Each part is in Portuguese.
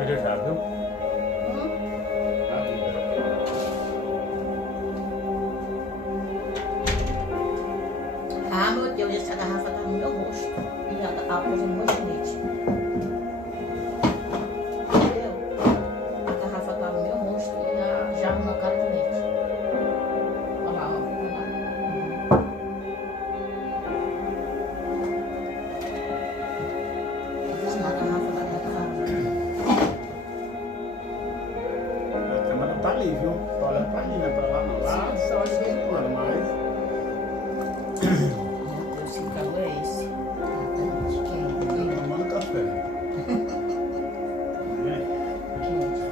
vida já, viu? A vida. Ah, meu Deus, essa garrafa tá no meu rosto. E a coisa no meu gilete. Entendeu? A garrafa tá no meu rosto e já no meu cara de leite. Olha lá, ó. Olha lá. Isso na garrafa da minha casa. A câmera tá ali, viu? Olha pra mim, não é pra lá não. Lá você olha de vez em quando, mas... Meu Deus, que calor é esse? Quente, Tomando café.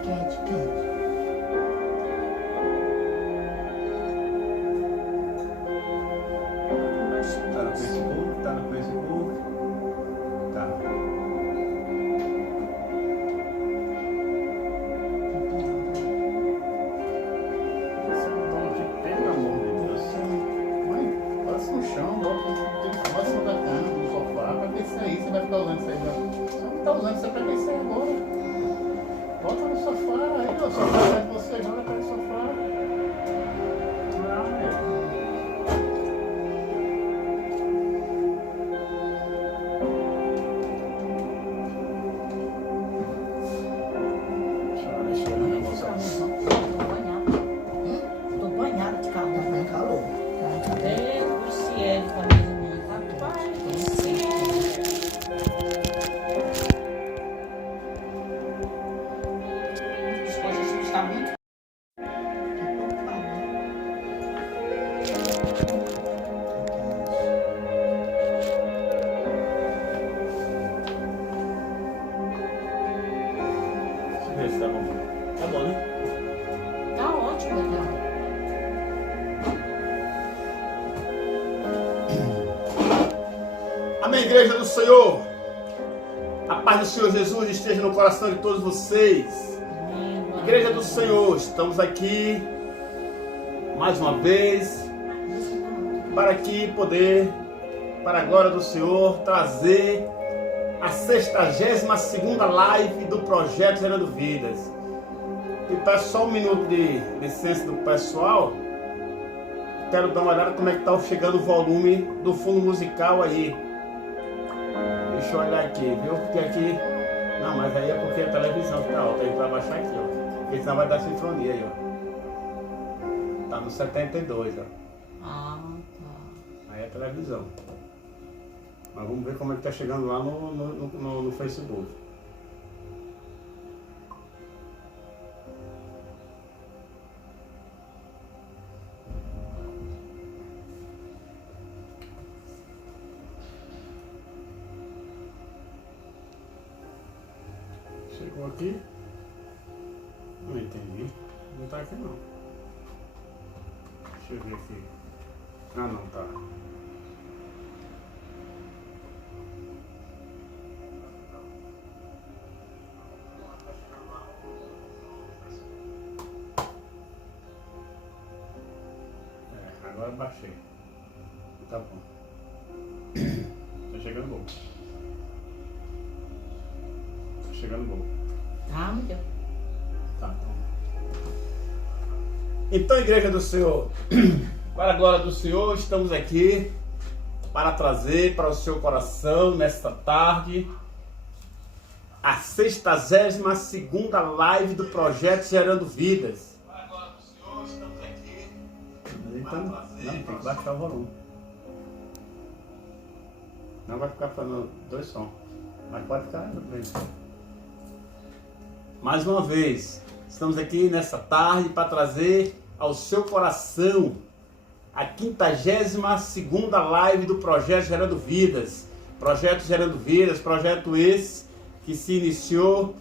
quente. Tá no Facebook? Tá no Facebook? Tá. Esse botão aqui, pelo amor de Deus. Mãe, passa no chão, bota em cima da cama, no sofá, pra ver isso aí. Você vai ficar usando isso aí já. Você não tá usando isso aí pra ver isso aí agora. Bota no sofá, aí o sofá vai que você joga para o sofá. Ah, deixa eu ver um negócio aqui. Tô banhada de calor. Tá com calor. Deus do céu, família. Rapaz do céu. As coisas estão muito. Deixa eu ver se tá bom. Tá bom, né? Tá ótimo, Eduardo. Amém, igreja do Senhor. A paz do Senhor Jesus esteja no coração de todos vocês. Igreja do Senhor, estamos aqui mais uma vez para aqui poder, para a glória do Senhor, trazer a 62ª live do Projeto Gerando Vidas. E peço só um minuto de licença do pessoal. Quero dar uma olhada como é que está chegando o volume do fundo musical aí. Deixa eu olhar aqui, viu? Porque aqui... Não, mas aí é porque a televisão está alta. Aí vai baixar aqui, ó. Porque senão vai dar sincronia aí, ó. Tá no 72, ó. Ah, tá. Aí é a televisão. Mas vamos ver como é que tá chegando lá no Facebook. Chegou aqui? Não entendi. Não tá aqui não. Deixa eu ver aqui. Ah, não tá. Agora baixei. Tá bom. Tá chegando bom. Tá chegando bom. Ah, meu Deus. Tá bom. Então, igreja do Senhor, para a glória do Senhor, estamos aqui para trazer para o seu coração, nesta tarde, a 62ª live do Projeto Gerando Vidas. Para a glória do Senhor, estamos aqui. Então, não, tem que baixar o volume. Não vai ficar falando dois sons, mas pode ficar bem. Mais uma vez, estamos aqui nessa tarde para trazer ao seu coração a 52ª live do Projeto Gerando Vidas. Projeto Gerando Vidas, projeto esse que se iniciou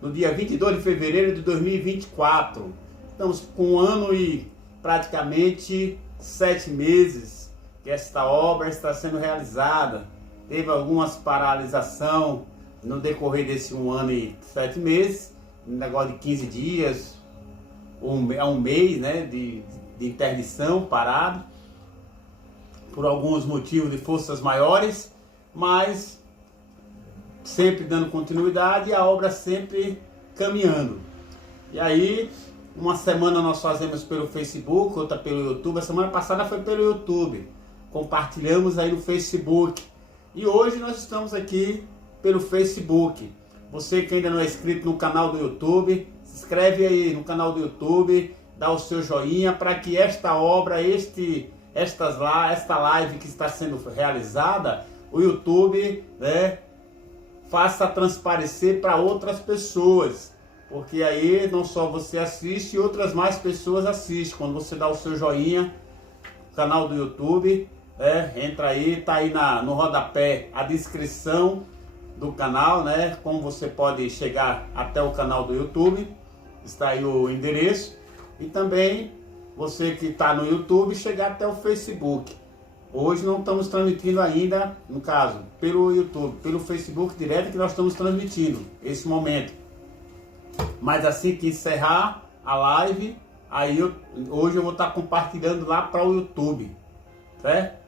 no dia 22 de fevereiro de 2024. Estamos com 1 ano e praticamente 7 meses que esta obra está sendo realizada. Teve algumas paralisações no decorrer desse 1 ano e 7 meses, um negócio de 15 dias, um mês, né, de interdição parado, por alguns motivos de forças maiores, mas sempre dando continuidade e a obra sempre caminhando. E aí, uma semana nós fazemos pelo Facebook, outra pelo YouTube. A semana passada foi pelo YouTube. Compartilhamos aí no Facebook. E hoje nós estamos aqui pelo Facebook. Você que ainda não é inscrito no canal do YouTube, se inscreve aí no canal do YouTube, dá o seu joinha para que esta obra, esta live que está sendo realizada, o YouTube, né, faça transparecer para outras pessoas. Porque aí não só você assiste, outras mais pessoas assistem. Quando você dá o seu joinha no canal do YouTube, entra aí, tá aí no rodapé a descrição do canal, né? Como você pode chegar até o canal do YouTube, está aí o endereço. E também você que está no YouTube, chegar até o Facebook. Hoje não estamos transmitindo ainda, no caso, pelo YouTube, pelo Facebook direto que nós estamos transmitindo esse momento. Mas assim que encerrar a live, aí hoje eu vou estar compartilhando lá para o YouTube, certo?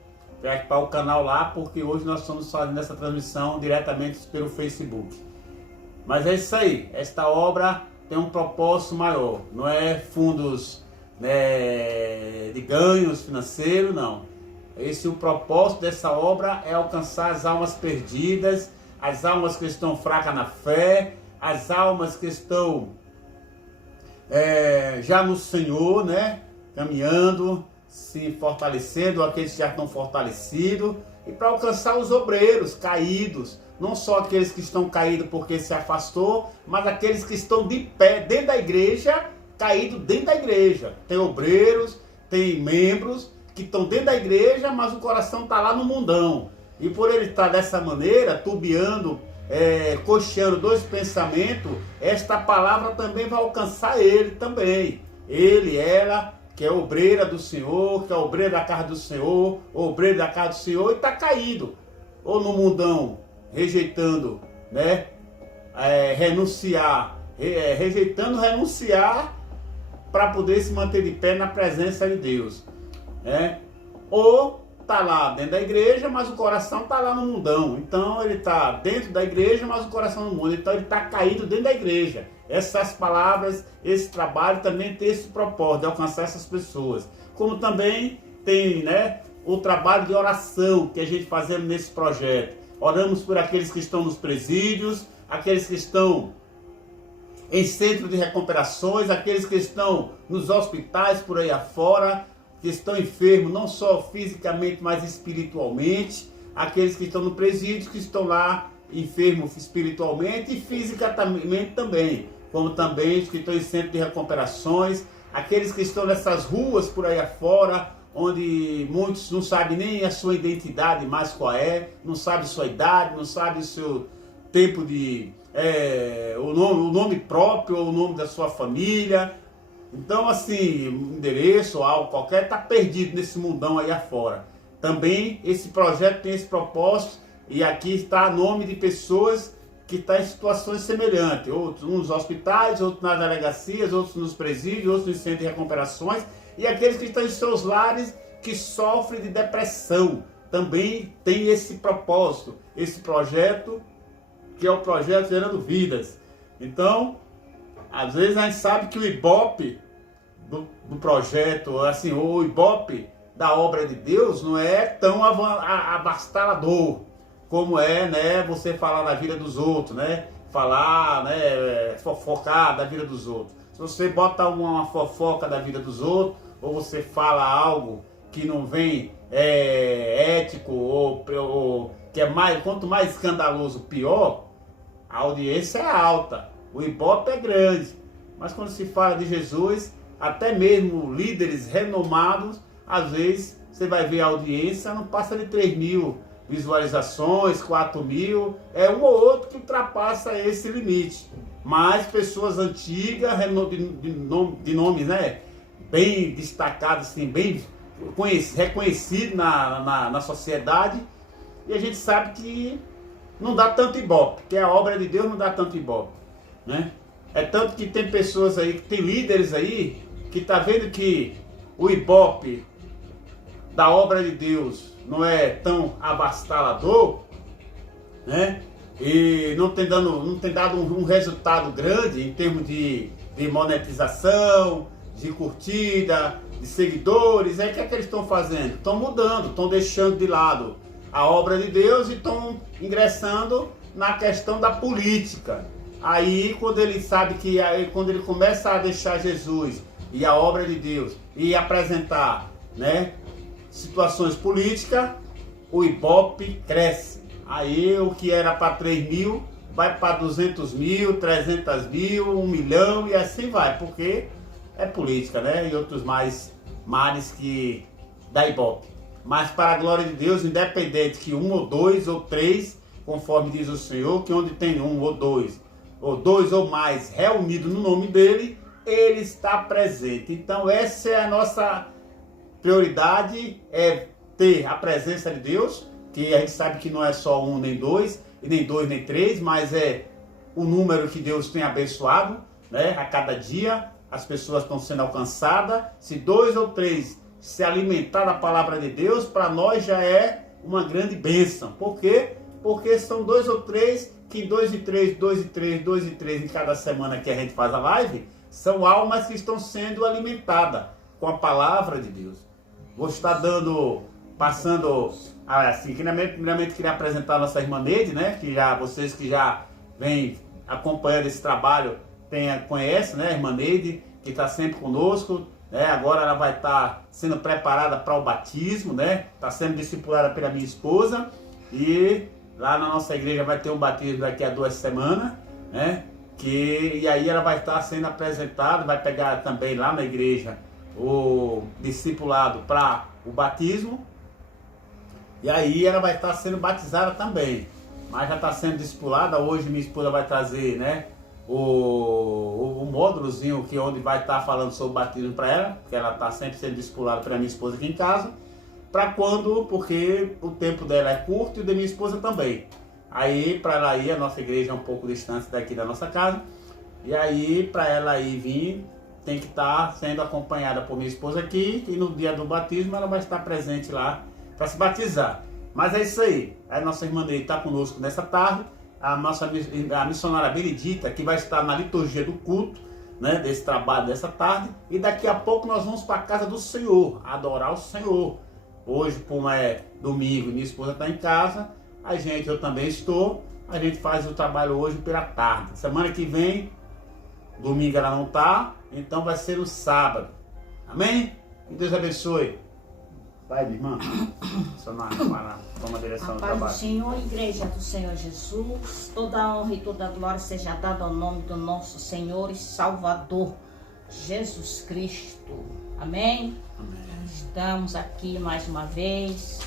Para o canal lá, porque hoje nós estamos fazendo essa transmissão diretamente pelo Facebook. Mas é isso aí, esta obra tem um propósito maior, não é fundos, né, de ganhos financeiros, não. O propósito dessa obra é alcançar as almas perdidas, as almas que estão fracas na fé, as almas que estão já no Senhor, né? Caminhando, se fortalecendo, aqueles que já estão fortalecidos, e para alcançar os obreiros caídos, não só aqueles que estão caídos porque se afastou, mas aqueles que estão de pé dentro da igreja, caídos dentro da igreja. Tem obreiros, tem membros que estão dentro da igreja, mas o coração está lá no mundão. E por ele estar dessa maneira, tubiando, cocheando dois pensamentos, esta palavra também vai alcançar ele também. Ele, ela, que é obreira do Senhor, que é obreira da casa do Senhor, obreiro da casa do Senhor, e está caído, ou no mundão, rejeitando, né? Rejeitando renunciar para poder se manter de pé na presença de Deus, né? Ou está lá dentro da igreja, mas o coração está lá no mundão. Então ele está dentro da igreja, mas o coração no mundo. Então ele está caído dentro da igreja. Essas palavras, esse trabalho também tem esse propósito de alcançar essas pessoas. Como também tem, né, o trabalho de oração que a gente fazemos nesse projeto. Oramos por aqueles que estão nos presídios, aqueles que estão em centro de recuperações, aqueles que estão nos hospitais por aí afora, que estão enfermos, não só fisicamente, mas espiritualmente, aqueles que estão no presídio, que estão lá enfermos espiritualmente e fisicamente também, como também os que estão em centro de recuperações, aqueles que estão nessas ruas por aí afora, onde muitos não sabem nem a sua identidade mais qual é, não sabem sua idade, não sabem o seu tempo de... o nome próprio, ou o nome da sua família. Então, assim, endereço ou algo qualquer está perdido nesse mundão aí afora. Também esse projeto tem esse propósito, e aqui está o nome de pessoas que estão em situações semelhantes. Outros nos hospitais, outros nas delegacias, outros nos presídios, outros nos centros de recuperações, e aqueles que estão em seus lares que sofrem de depressão. Também tem esse propósito, esse projeto, que é o projeto Gerando Vidas. Então, às vezes a gente sabe que o Ibope do projeto, assim, o Ibope da obra de Deus não é tão avassalador como é, né, você falar da vida dos outros, né, falar, né, fofocar da vida dos outros. Se você bota uma fofoca da vida dos outros, ou você fala algo que não vem ético, ou que é mais, quanto mais escandaloso, pior, a audiência é alta. O Ibope é grande, mas quando se fala de Jesus, até mesmo líderes renomados, às vezes você vai ver a audiência, não passa de 3.000 visualizações, 4.000, é um ou outro que ultrapassa esse limite. Mas pessoas antigas, de nomes, né, bem destacados, assim, bem reconhecidos na sociedade, e a gente sabe que não dá tanto Ibope, que a obra de Deus não dá tanto Ibope, né? É tanto que tem pessoas aí, que tem líderes aí, que tá vendo que o Ibope da obra de Deus não é tão avassalador, né? e não tem dado um resultado grande em termos de monetização, de curtida, de seguidores. Aí o que é que eles estão fazendo? Estão mudando, estão deixando de lado a obra de Deus e estão ingressando na questão da política. Aí quando ele sabe que, quando ele começa a deixar Jesus e a obra de Deus e apresentar, né, situações políticas, o Ibope cresce. Aí o que era para 3 mil vai para 200 mil, 300 mil, 1 milhão e assim vai, porque é política, né? E outros mais males que da Ibope. Mas para a glória de Deus, independente que 1 ou 2 ou 3, conforme diz o Senhor, que onde tem 1 ou 2 ou mais reunidos no nome dele, ele está presente. Então essa é a nossa prioridade, é ter a presença de Deus, que a gente sabe que não é só 1 nem 2, e nem 2 nem 3, mas é o número que Deus tem abençoado, né? A cada dia as pessoas estão sendo alcançadas. Se 2 ou 3 se alimentar da palavra de Deus, para nós já é uma grande bênção. Por quê? Porque são 2 ou 3, que 2 e 3, 2 e 3, 2 e 3 em cada semana que a gente faz a live, são almas que estão sendo alimentadas com a palavra de Deus. Vou estar passando assim, primeiramente queria apresentar a nossa irmã Neide, né? Que já, vocês que já vêm acompanhando esse trabalho conhecem, né? A irmã Neide, que está sempre conosco, né? Agora ela vai estar sendo preparada para o batismo, né? Está sendo discipulada pela minha esposa, e lá na nossa igreja vai ter um batismo daqui a 2 semanas, né? E aí ela vai estar sendo apresentada, vai pegar também lá na igreja o discipulado para o batismo, e aí ela vai estar sendo batizada também, mas já está sendo discipulada. Hoje minha esposa vai trazer, né, o módulozinho que onde vai estar falando sobre o batismo para ela, porque ela está sempre sendo discipulada pela minha esposa aqui em casa, para quando, porque o tempo dela é curto e o da minha esposa também. Aí para ela ir, a nossa igreja é um pouco distante daqui da nossa casa, e aí para ela ir vir, tem que estar sendo acompanhada por minha esposa aqui, e no dia do batismo ela vai estar presente lá para se batizar. Mas é isso aí, a nossa irmã Neide está conosco nessa tarde, a missionária Benedita, que vai estar na liturgia do culto, né, desse trabalho dessa tarde, e daqui a pouco nós vamos para a casa do Senhor, adorar o Senhor. Hoje, como é domingo e minha esposa está em casa, eu também estou, a gente faz o trabalho hoje pela tarde. Semana que vem, domingo ela não está, então vai ser no sábado. Amém? Que Deus abençoe. Vai, minha irmã. Toma a direção do trabalho. Paz do Senhor, Igreja do Senhor Jesus, toda a honra e toda a glória seja dada ao nome do nosso Senhor e Salvador, Jesus Cristo. Amém? Amém. Estamos aqui mais uma vez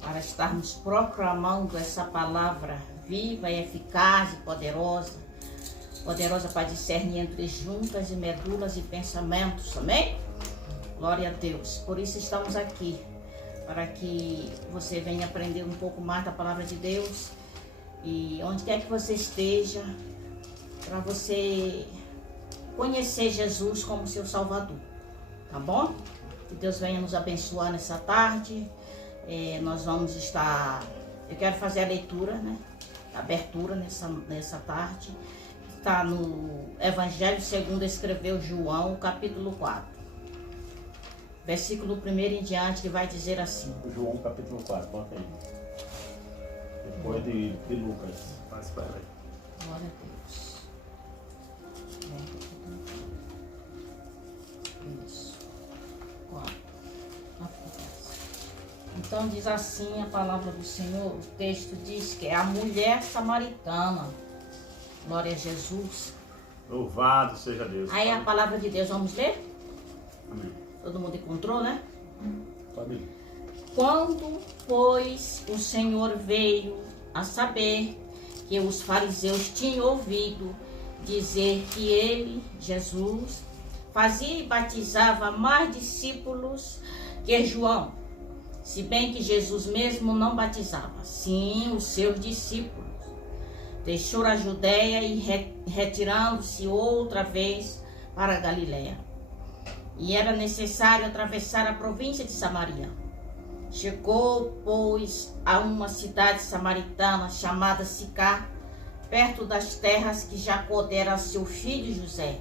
para estarmos proclamando essa palavra viva e eficaz e poderosa para discernir entre juntas e medulas e pensamentos. Amém? Glória a Deus. Por isso estamos aqui, para que você venha aprender um pouco mais da palavra de Deus, e onde quer que você esteja, para você conhecer Jesus como seu Salvador. Tá bom? Que Deus venha nos abençoar nessa tarde. Nós vamos estar... Eu quero fazer a leitura, né? A abertura nessa tarde. Está no Evangelho segundo escreveu João, capítulo 4. Versículo 1 em diante, que vai dizer assim. João, capítulo 4, bota aí. Depois de Lucas. Faz para ela aí. Glória a Deus. Isso. 4. Então diz assim a palavra do Senhor. O texto diz que é a mulher samaritana. Glória a Jesus. Louvado seja Deus. Aí a palavra de Deus, vamos ler? Amém. Todo mundo encontrou, né? Família. Quando, pois, o Senhor veio a saber que os fariseus tinham ouvido dizer que ele, Jesus, fazia e batizava mais discípulos que João, se bem que Jesus mesmo não batizava, sim os seus discípulos, deixou a Judéia e retirando-se outra vez para a Galiléia. E era necessário atravessar a província de Samaria. Chegou, pois, a uma cidade samaritana chamada Sicar, perto das terras que Jacó dera a seu filho José.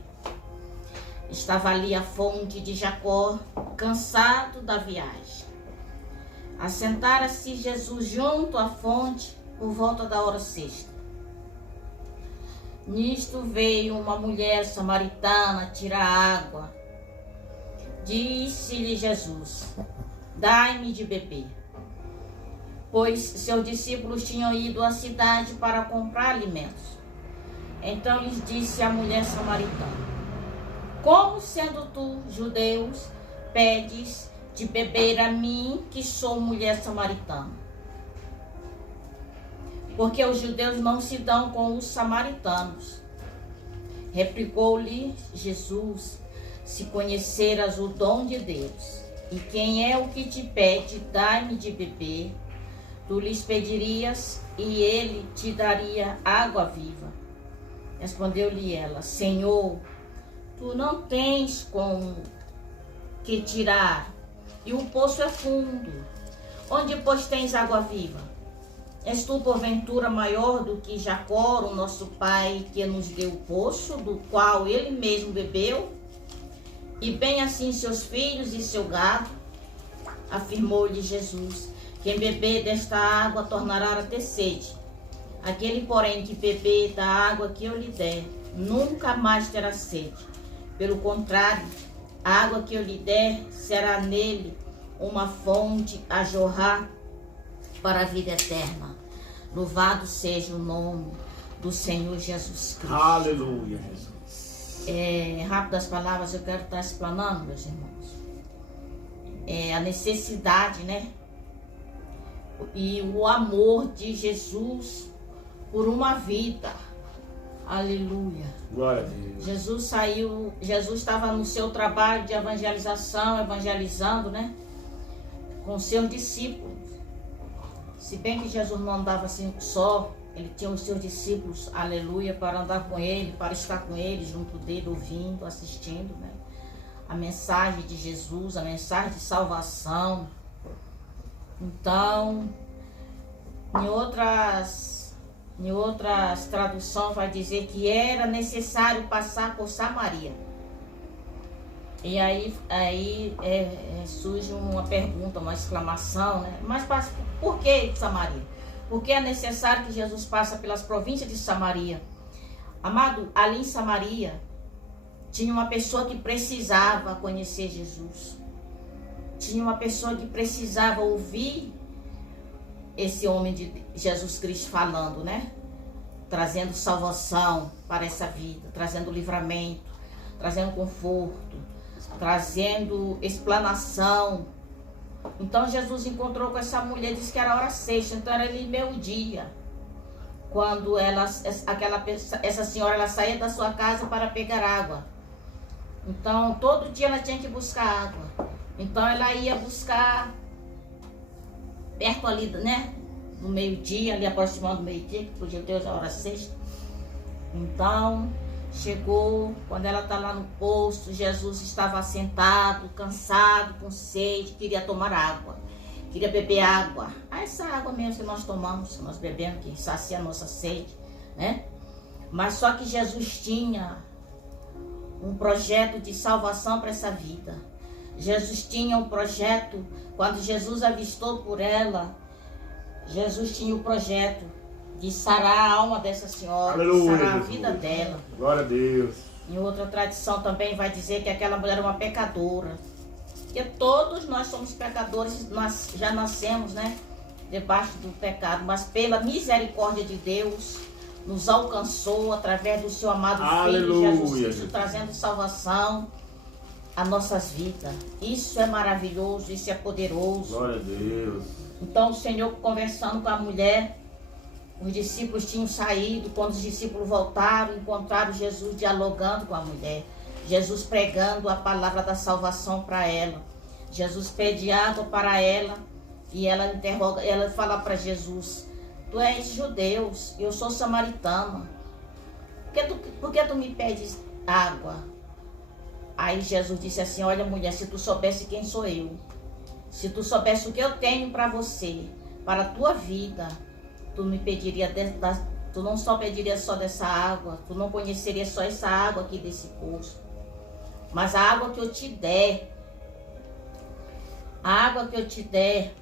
Estava ali a fonte de Jacó, cansado da viagem. Assentara-se Jesus junto à fonte por volta da hora sexta. Nisto veio uma mulher samaritana tirar água. Disse-lhe Jesus: dai-me de beber. Pois seus discípulos tinham ido à cidade para comprar alimentos. Então lhes disse a mulher samaritana: como sendo tu, judeus, pedes de beber a mim, que sou mulher samaritana? Porque os judeus não se dão com os samaritanos. Replicou-lhe Jesus: se conheceras o dom de Deus, e quem é o que te pede, dai-me de beber, tu lhes pedirias, e ele te daria água viva. Respondeu-lhe ela: Senhor, tu não tens com que tirar, e o poço é fundo. Onde, pois, tens água viva? És tu, porventura, maior do que Jacó, o nosso pai, que nos deu o poço, do qual ele mesmo bebeu, e bem assim seus filhos e seu gado? Afirmou-lhe Jesus: quem beber desta água tornará a ter sede. Aquele, porém, que beber da água que eu lhe der, nunca mais terá sede. Pelo contrário, a água que eu lhe der será nele uma fonte a jorrar para a vida eterna. Louvado seja o nome do Senhor Jesus Cristo. Aleluia, Jesus. Rápidas palavras, eu quero estar explanando, meus irmãos. A necessidade, né? E o amor de Jesus por uma vida. Aleluia. Glória a Deus. Jesus estava no seu trabalho de evangelização, evangelizando, né? Com seus discípulos. Se bem que Jesus não andava assim só, ele tinha os seus discípulos, aleluia, para andar com ele, para estar com ele, junto dele, ouvindo, assistindo, né? A mensagem de Jesus, a mensagem de salvação. Então, em outras traduções vai dizer que era necessário passar por Samaria. E aí surge uma pergunta, uma exclamação, né? Mas por que Samaria? Porque é necessário que Jesus passe pelas províncias de Samaria. Amado, ali em Samaria tinha uma pessoa que precisava conhecer Jesus. Tinha uma pessoa que precisava ouvir esse homem de Jesus Cristo falando, né? Trazendo salvação para essa vida, trazendo livramento, trazendo conforto, trazendo explanação. Então Jesus encontrou com essa mulher, disse que era hora sexta, então era ali meio-dia, quando essa senhora ela saía da sua casa para pegar água. Então todo dia ela tinha que buscar água. Então ela ia buscar perto ali, né, no meio-dia, ali aproximando do meio-dia, que podia ter a hora sexta. Então chegou, quando ela está lá no posto, Jesus estava sentado, cansado, com sede, queria tomar água, queria beber água. Essa água mesmo que nós tomamos, que nós bebemos, que sacia a nossa sede, né? Mas só que Jesus tinha um projeto de salvação para essa vida. Jesus tinha um projeto, quando Jesus avistou por ela, Jesus tinha o projeto de sarar a alma dessa senhora, aleluia, de sarar a Jesus. vida dela. Glória a Deus. Em outra tradição também vai dizer que aquela mulher era uma pecadora. Porque todos nós somos pecadores, nós já nascemos, né, debaixo do pecado, mas pela misericórdia de Deus, nos alcançou através do seu amado aleluia, Filho Jesus Cristo, Jesus. trazendo salvação a nossas vidas. Isso é maravilhoso, isso é poderoso. Glória a Deus. Então o Senhor, conversando com a mulher, os discípulos tinham saído. Quando os discípulos voltaram, encontraram Jesus dialogando com a mulher, Jesus pregando a palavra da salvação para ela. Jesus pede água para ela e ela interroga, ela fala para Jesus: tu és judeu, eu sou samaritana, por que tu me pedes água? Aí Jesus disse assim: olha, mulher, se tu soubesse quem sou eu, Se tu soubesse o que eu tenho para você, para a tua vida, tu me pediria, tu não só pediria só dessa água, tu não conheceria só essa água aqui desse poço, mas a água que eu te der, a água que eu te der,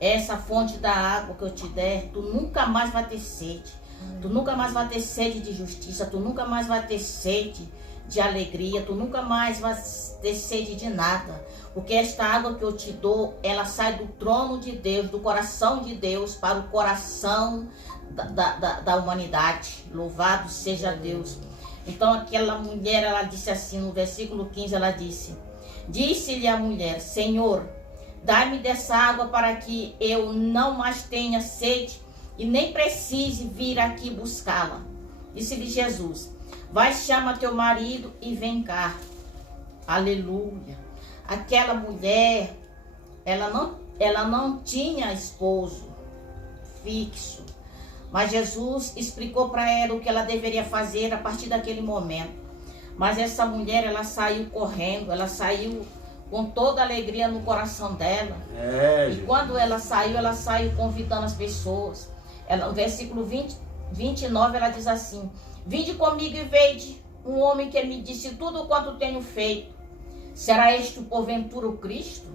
essa fonte da água que eu te der, tu nunca mais vai ter sede. Tu nunca mais vai ter sede de justiça, tu nunca mais vai ter sede de alegria, tu nunca mais vai ter sede de nada. Porque esta água que eu te dou, ela sai do trono de Deus, do coração de Deus para o coração da humanidade. Louvado seja Deus. Então aquela mulher, ela disse assim, no versículo 15, ela disse-lhe a mulher: Senhor, dai-me dessa água para que eu não mais tenha sede e nem precise vir aqui buscá-la. Disse-lhe Jesus: vai, chama teu marido e vem cá. Aleluia. Aquela mulher, ela não tinha esposo fixo, mas Jesus explicou para ela o que ela deveria fazer a partir daquele momento. Mas essa mulher, ela saiu correndo, ela saiu com toda a alegria no coração dela. E quando ela saiu convidando as pessoas. No versículo 29, ela diz assim: vinde comigo e veide um homem que me disse tudo quanto tenho feito. Será este porventura o Cristo?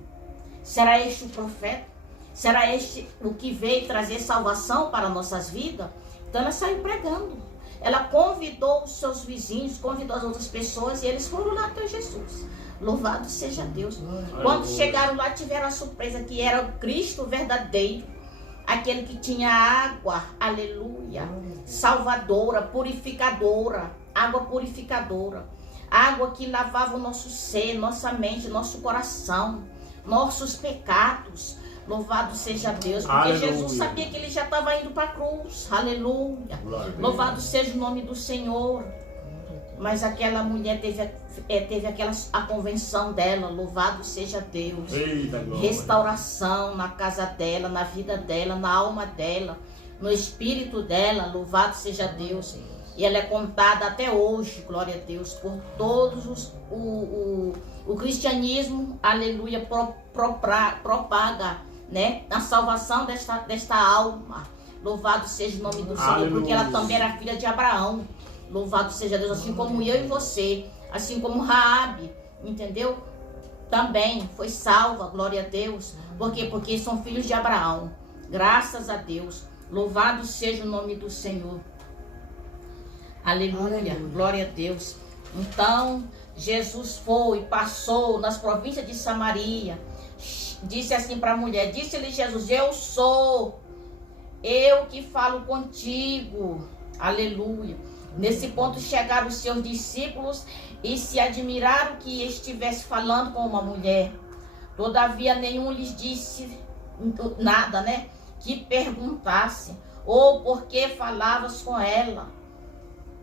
Será este o profeta? Será este o que veio trazer salvação para nossas vidas? Então ela saiu pregando. Ela convidou os seus vizinhos, convidou as outras pessoas e eles foram lá até Jesus. Louvado seja Deus. Quando chegaram lá, tiveram a surpresa que era o Cristo verdadeiro. Aquele que tinha água, aleluia, salvadora, purificadora, água purificadora. Água que lavava o nosso ser, nossa mente, nosso coração, nossos pecados. Louvado seja Deus, porque aleluia. Jesus sabia que ele já estava indo para a cruz, aleluia. Louvado seja o nome do Senhor. Mas aquela mulher teve a convenção dela, louvado seja Deus. Eita, restauração na casa dela, na vida dela, na alma dela, no espírito dela, louvado seja Deus. E ela é contada até hoje, glória a Deus, por todos o cristianismo, aleluia, propaga, né, a salvação desta alma. Louvado seja o nome do Senhor, aleluia. Porque ela também era filha de Abraão. Louvado seja Deus, assim como eu e você, assim como Raabe, entendeu? Também foi salva, glória a Deus. Por quê? Porque são filhos de Abraão. Graças a Deus. Louvado seja o nome do Senhor. Aleluia, aleluia. Glória a Deus. Então, Jesus passou nas províncias de Samaria. Disse assim para a mulher, disse-lhe Jesus: eu sou, eu que falo contigo. Aleluia. Nesse ponto chegaram os seus discípulos e se admiraram que estivesse falando com uma mulher. Todavia nenhum lhes disse nada, né? Que perguntasse, ou por que falavas com ela.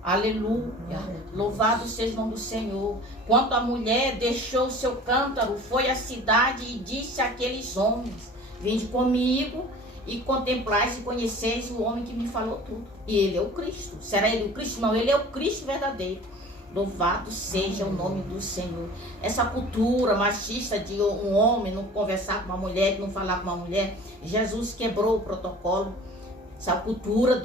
Aleluia. Louvado seja o nome do Senhor. Quando a mulher deixou o seu cântaro, foi à cidade e disse àqueles homens: vinde comigo e contemplais e conheceis o homem que me falou tudo. E ele é o Cristo. Será ele o Cristo? Não, ele é o Cristo verdadeiro. Louvado seja o nome do Senhor. Essa cultura machista de um homem não conversar com uma mulher, não falar com uma mulher, Jesus quebrou o protocolo. Essa cultura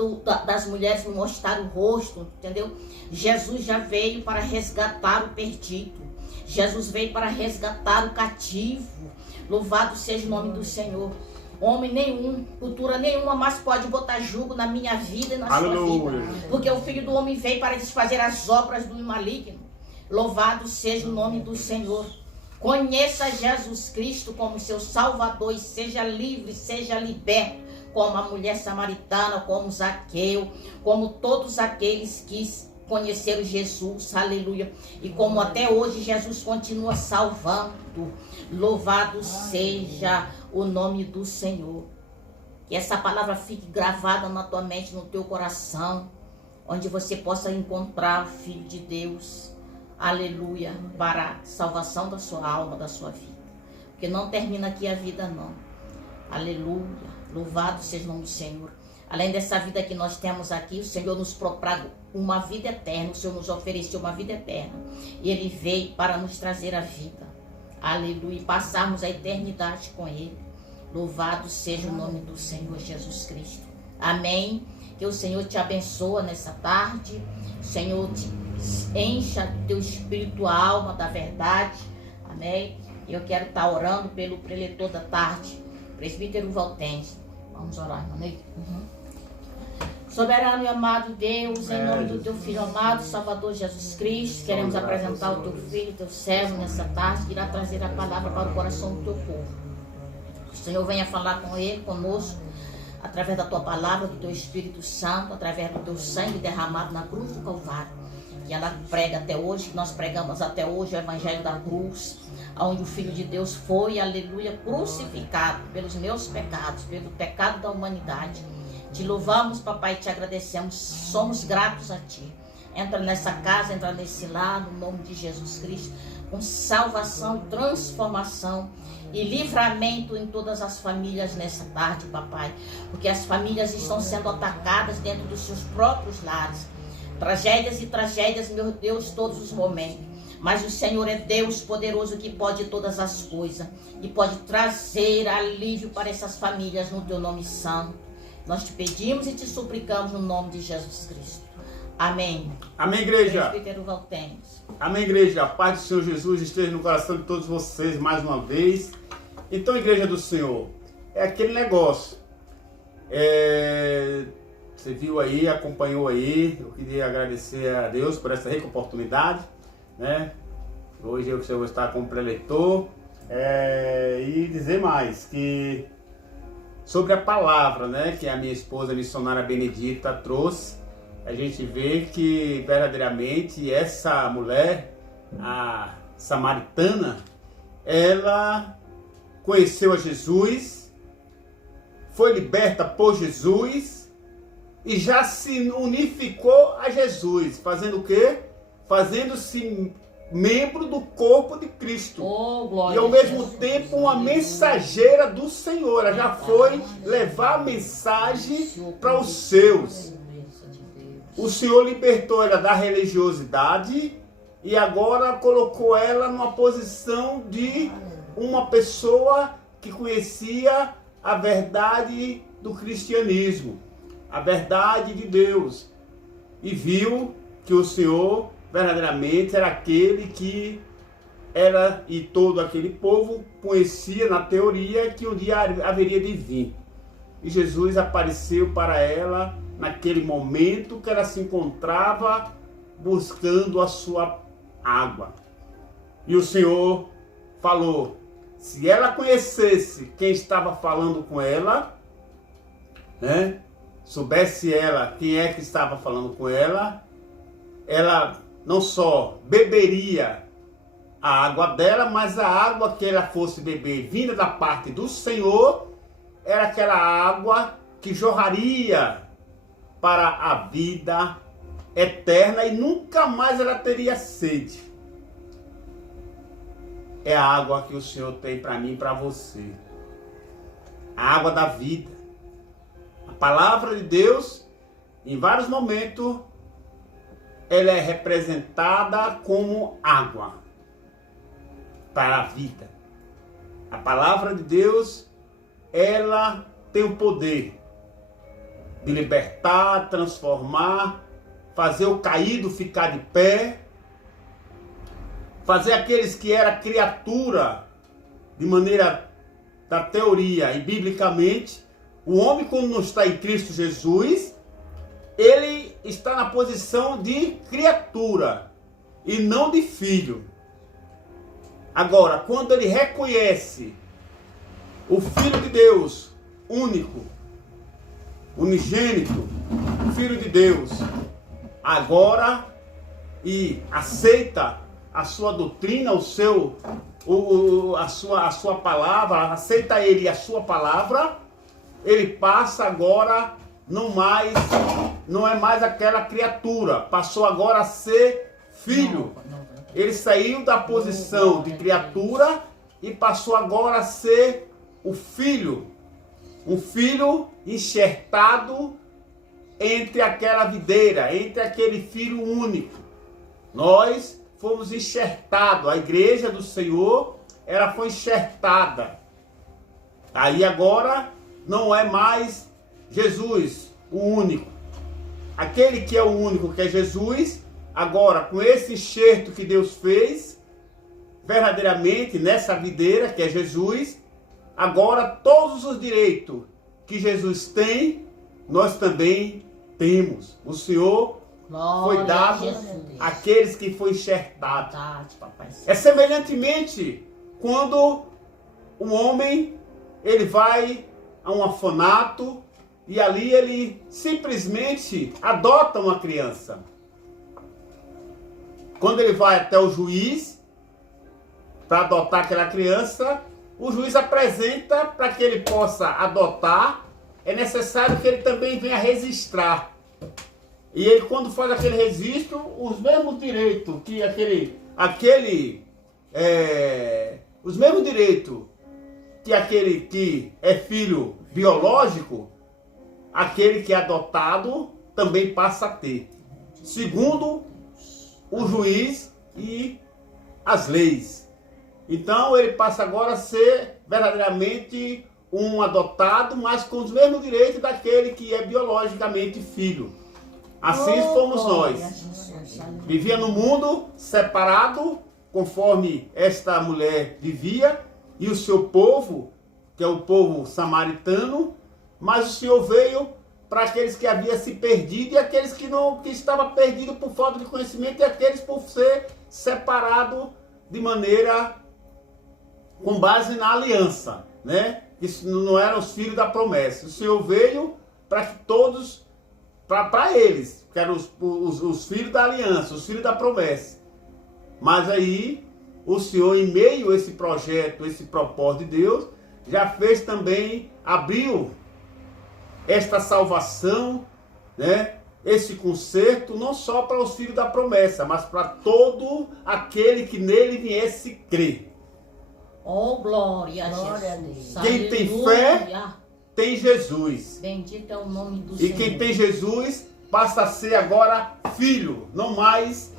das mulheres não mostrar o rosto, entendeu? Jesus já veio para resgatar o perdido. Jesus veio para resgatar o cativo. Louvado seja o nome do Senhor. Homem nenhum, cultura nenhuma mais pode botar jugo na minha vida e na aleluia. Sua vida. Porque o Filho do Homem veio para desfazer as obras do maligno. Louvado seja o nome do Senhor. Conheça Jesus Cristo como seu Salvador e seja livre, seja liberto. Como a mulher samaritana, como Zaqueu, como todos aqueles que conheceram Jesus, aleluia. E como até hoje Jesus continua salvando. Louvado seja o nome do Senhor. Que essa palavra fique gravada na tua mente, no teu coração, onde você possa encontrar o Filho de Deus, aleluia, para a salvação da sua alma, da sua vida. Porque não termina aqui a vida não, aleluia, louvado seja o nome do Senhor. Além dessa vida que nós temos aqui, o Senhor nos propagou uma vida eterna, o Senhor nos ofereceu uma vida eterna, e Ele veio para nos trazer a vida. aleluia, e passarmos a eternidade com Ele. Louvado seja o nome do Senhor Jesus Cristo. Amém. Que o Senhor te abençoe nessa tarde. O Senhor te encha do teu espírito, a alma da verdade. Amém. Eu quero estar orando pelo preletor da tarde, presbítero Valtêncio. Vamos orar, irmão. Soberano e amado Deus, em nome do teu Filho amado, Salvador Jesus Cristo, queremos apresentar o teu Filho, teu servo nessa tarde, que irá trazer a palavra para o coração do teu povo. O Senhor venha falar com ele, conosco, através da tua palavra, do teu Espírito Santo, através do teu sangue derramado na cruz do Calvário. E ela prega até hoje, que nós pregamos até hoje o Evangelho da cruz, onde o Filho de Deus foi, aleluia, crucificado pelos meus pecados, pelo pecado da humanidade. Te louvamos, papai, e te agradecemos, somos gratos a ti. Entra nessa casa, entra nesse lar, no nome de Jesus Cristo, com salvação, transformação e livramento em todas as famílias nessa tarde, papai, porque as famílias estão sendo atacadas dentro dos seus próprios lares. Tragédias e tragédias, meu Deus, todos os momentos. Mas o Senhor é Deus poderoso que pode todas as coisas e pode trazer alívio para essas famílias no teu nome santo. Nós te pedimos e te suplicamos no nome de Jesus Cristo. Amém. Amém, igreja. Amém, igreja. A paz do Senhor Jesus esteja no coração de todos vocês mais uma vez. Então, igreja do Senhor, é aquele negócio. Você viu aí, acompanhou aí. Eu queria agradecer a Deus por essa rica oportunidade, né? Hoje eu vou estar como preletor. E dizer mais que sobre a palavra, né, que a minha esposa, a missionária Benedita, trouxe, a gente vê que verdadeiramente essa mulher, a samaritana, ela conheceu a Jesus, foi liberta por Jesus e já se unificou a Jesus, fazendo o quê? Fazendo-se membro do corpo de Cristo, e ao mesmo tempo uma mensageira do Senhor. Ela já foi levar a mensagem para os seus. O Senhor libertou ela da religiosidade e agora colocou ela numa posição de uma pessoa que conhecia a verdade do cristianismo, a verdade de Deus, e viu que o Senhor verdadeiramente era aquele que ela e todo aquele povo conhecia na teoria que um dia haveria de vir. E Jesus apareceu para ela naquele momento que ela se encontrava buscando a sua água. E o Senhor falou, se ela conhecesse quem estava falando com ela, né, soubesse ela quem é que estava falando com ela, ela não só beberia a água dela, mas a água que ela fosse beber, vinda da parte do Senhor, era aquela água que jorraria para a vida eterna e nunca mais ela teria sede. É a água que o Senhor tem para mim e para você. A água da vida. A palavra de Deus, em vários momentos, ela é representada como água para a vida. A palavra de Deus, ela tem o poder de libertar, transformar, fazer o caído ficar de pé, fazer aqueles que eram criatura, de maneira da teoria e biblicamente, o homem quando não está em Cristo Jesus, ele está na posição de criatura e não de filho. Agora, quando ele reconhece o Filho de Deus, único, unigênito, Filho de Deus, agora, e aceita a sua doutrina, a sua palavra, aceita ele e a sua palavra, ele passa agora, não é mais aquela criatura, passou agora a ser filho. Ele saiu da posição de criatura e passou agora a ser o filho. Um filho enxertado entre aquela videira, entre aquele filho único. Nós fomos enxertados, a igreja do Senhor ela foi enxertada. Aí agora não é mais Jesus o único. Aquele que é o único, que é Jesus, agora com esse enxerto que Deus fez, verdadeiramente nessa videira que é Jesus, agora todos os direitos que Jesus tem, nós também temos. O Senhor foi dado àqueles que foi enxertado. É semelhantemente quando um homem ele vai a um orfanato e ali ele simplesmente adota uma criança. Quando ele vai até o juiz para adotar aquela criança, o juiz apresenta para que ele possa adotar, é necessário que ele também venha registrar. E ele, quando faz aquele registro, os mesmos direitos que os mesmos direitos que aquele que é filho biológico, aquele que é adotado também passa a ter, segundo o juiz e as leis. Então ele passa agora a ser verdadeiramente um adotado, mas com os mesmos direitos daquele que é biologicamente filho. Assim fomos nós. Vivia no mundo separado, conforme esta mulher vivia, e o seu povo, que é o povo samaritano, mas o Senhor veio para aqueles que haviam se perdido e aqueles que estavam perdidos por falta de conhecimento e aqueles por ser separados de maneira com base na aliança, né? Isso não eram os filhos da promessa. O Senhor veio para que todos, para eles, que eram os filhos da aliança, os filhos da promessa. Mas aí o Senhor, em meio a esse projeto, esse propósito de Deus, já fez também, abriu esta salvação, né? Esse conserto, não só para os filhos da promessa, mas para todo aquele que nele viesse crer. Oh, glória a Jesus. Quem tem fé, tem Jesus. Bendito é o nome do Senhor. E quem tem Jesus, passa a ser agora filho, não mais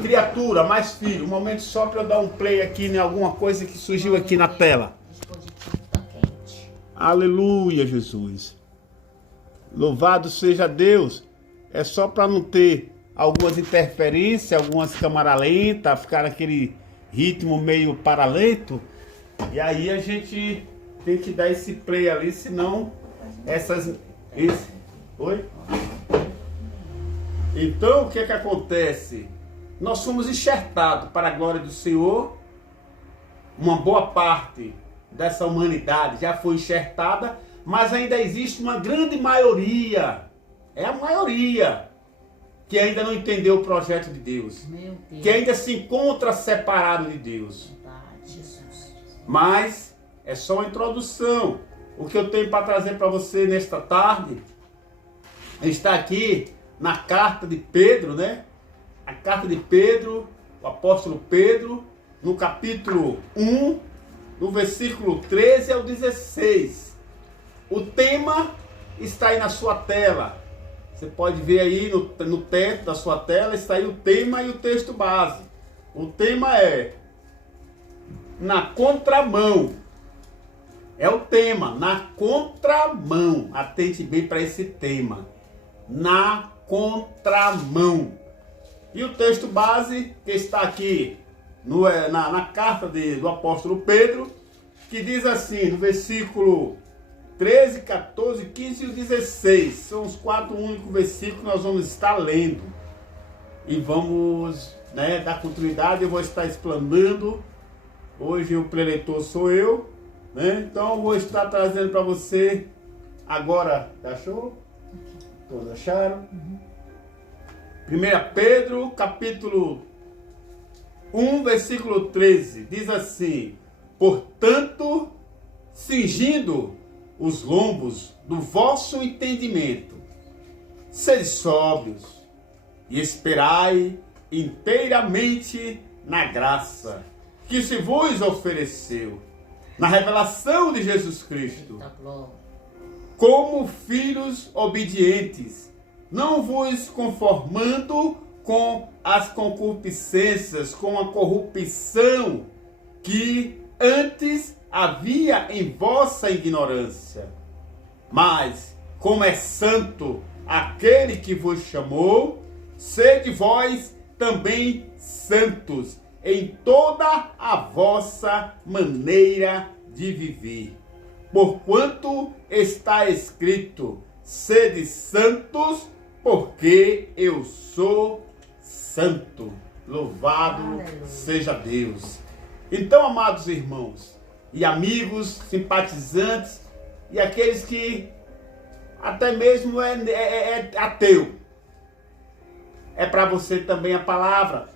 criatura, mais filho. Um momento só para eu dar um play aqui em alguma coisa que surgiu aqui na tela. Aleluia, Jesus. Louvado seja Deus. É só para não ter algumas interferências, algumas câmeras lentas, ficar naquele ritmo meio paralento. E aí a gente tem que dar esse play ali, senão Oi? Então o que é que acontece? Nós fomos enxertados para a glória do Senhor. Uma boa parte dessa humanidade já foi enxertada, mas ainda existe uma grande maioria, é a maioria, que ainda não entendeu o projeto de Deus, que ainda se encontra separado de Deus. Mas é só uma introdução. O que eu tenho para trazer para você nesta tarde está aqui na carta de Pedro, né? A carta de Pedro, o apóstolo Pedro, no capítulo 1, no versículo 13 ao 16. O tema está aí na sua tela. Você pode ver aí no teto da sua tela, está aí o tema e o texto base. O tema é na contramão. É o tema, na contramão. Atente bem para esse tema. Na contramão. E o texto base que está aqui na carta do apóstolo Pedro, que diz assim, no versículo 13, 14, 15 e 16. São os 4 únicos versículos que nós vamos estar lendo. E vamos dar continuidade, eu vou estar explanando. Hoje o preletor sou eu, né? Então eu vou estar trazendo para você agora. Achou? Todos acharam? 1 Pedro, capítulo 1, versículo 13, diz assim: portanto, cingindo os lombos do vosso entendimento, sede sóbrios e esperai inteiramente na graça que se vos ofereceu, na revelação de Jesus Cristo, como filhos obedientes, não vos conformando com as concupiscências, com a corrupção que antes havia em vossa ignorância. Mas, como é santo aquele que vos chamou, sede vós também santos em toda a vossa maneira de viver. Porquanto está escrito, sede santos, porque eu sou santo. Louvado seja Deus. Então, amados irmãos e amigos, simpatizantes e aqueles que até mesmo é ateu, é para você também a palavra.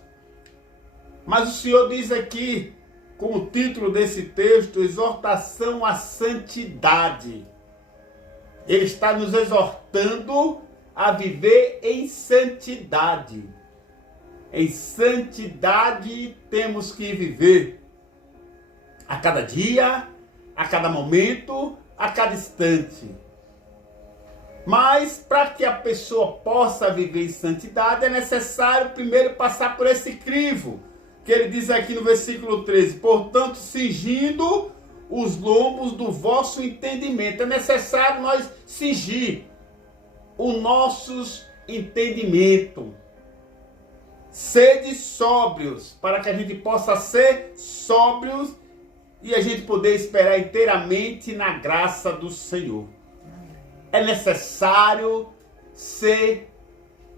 Mas o Senhor diz aqui, com o título desse texto, exortação à santidade. Ele está nos exortando a viver em santidade. Em santidade temos que viver a cada dia, a cada momento, a cada instante. Mas para que a pessoa possa viver em santidade é necessário primeiro passar por esse crivo, que ele diz aqui no versículo 13, portanto, cingindo os lombos do vosso entendimento. É necessário nós cingir o nosso entendimento. Sede sóbrios, para que a gente possa ser sóbrios e a gente poder esperar inteiramente na graça do Senhor. É necessário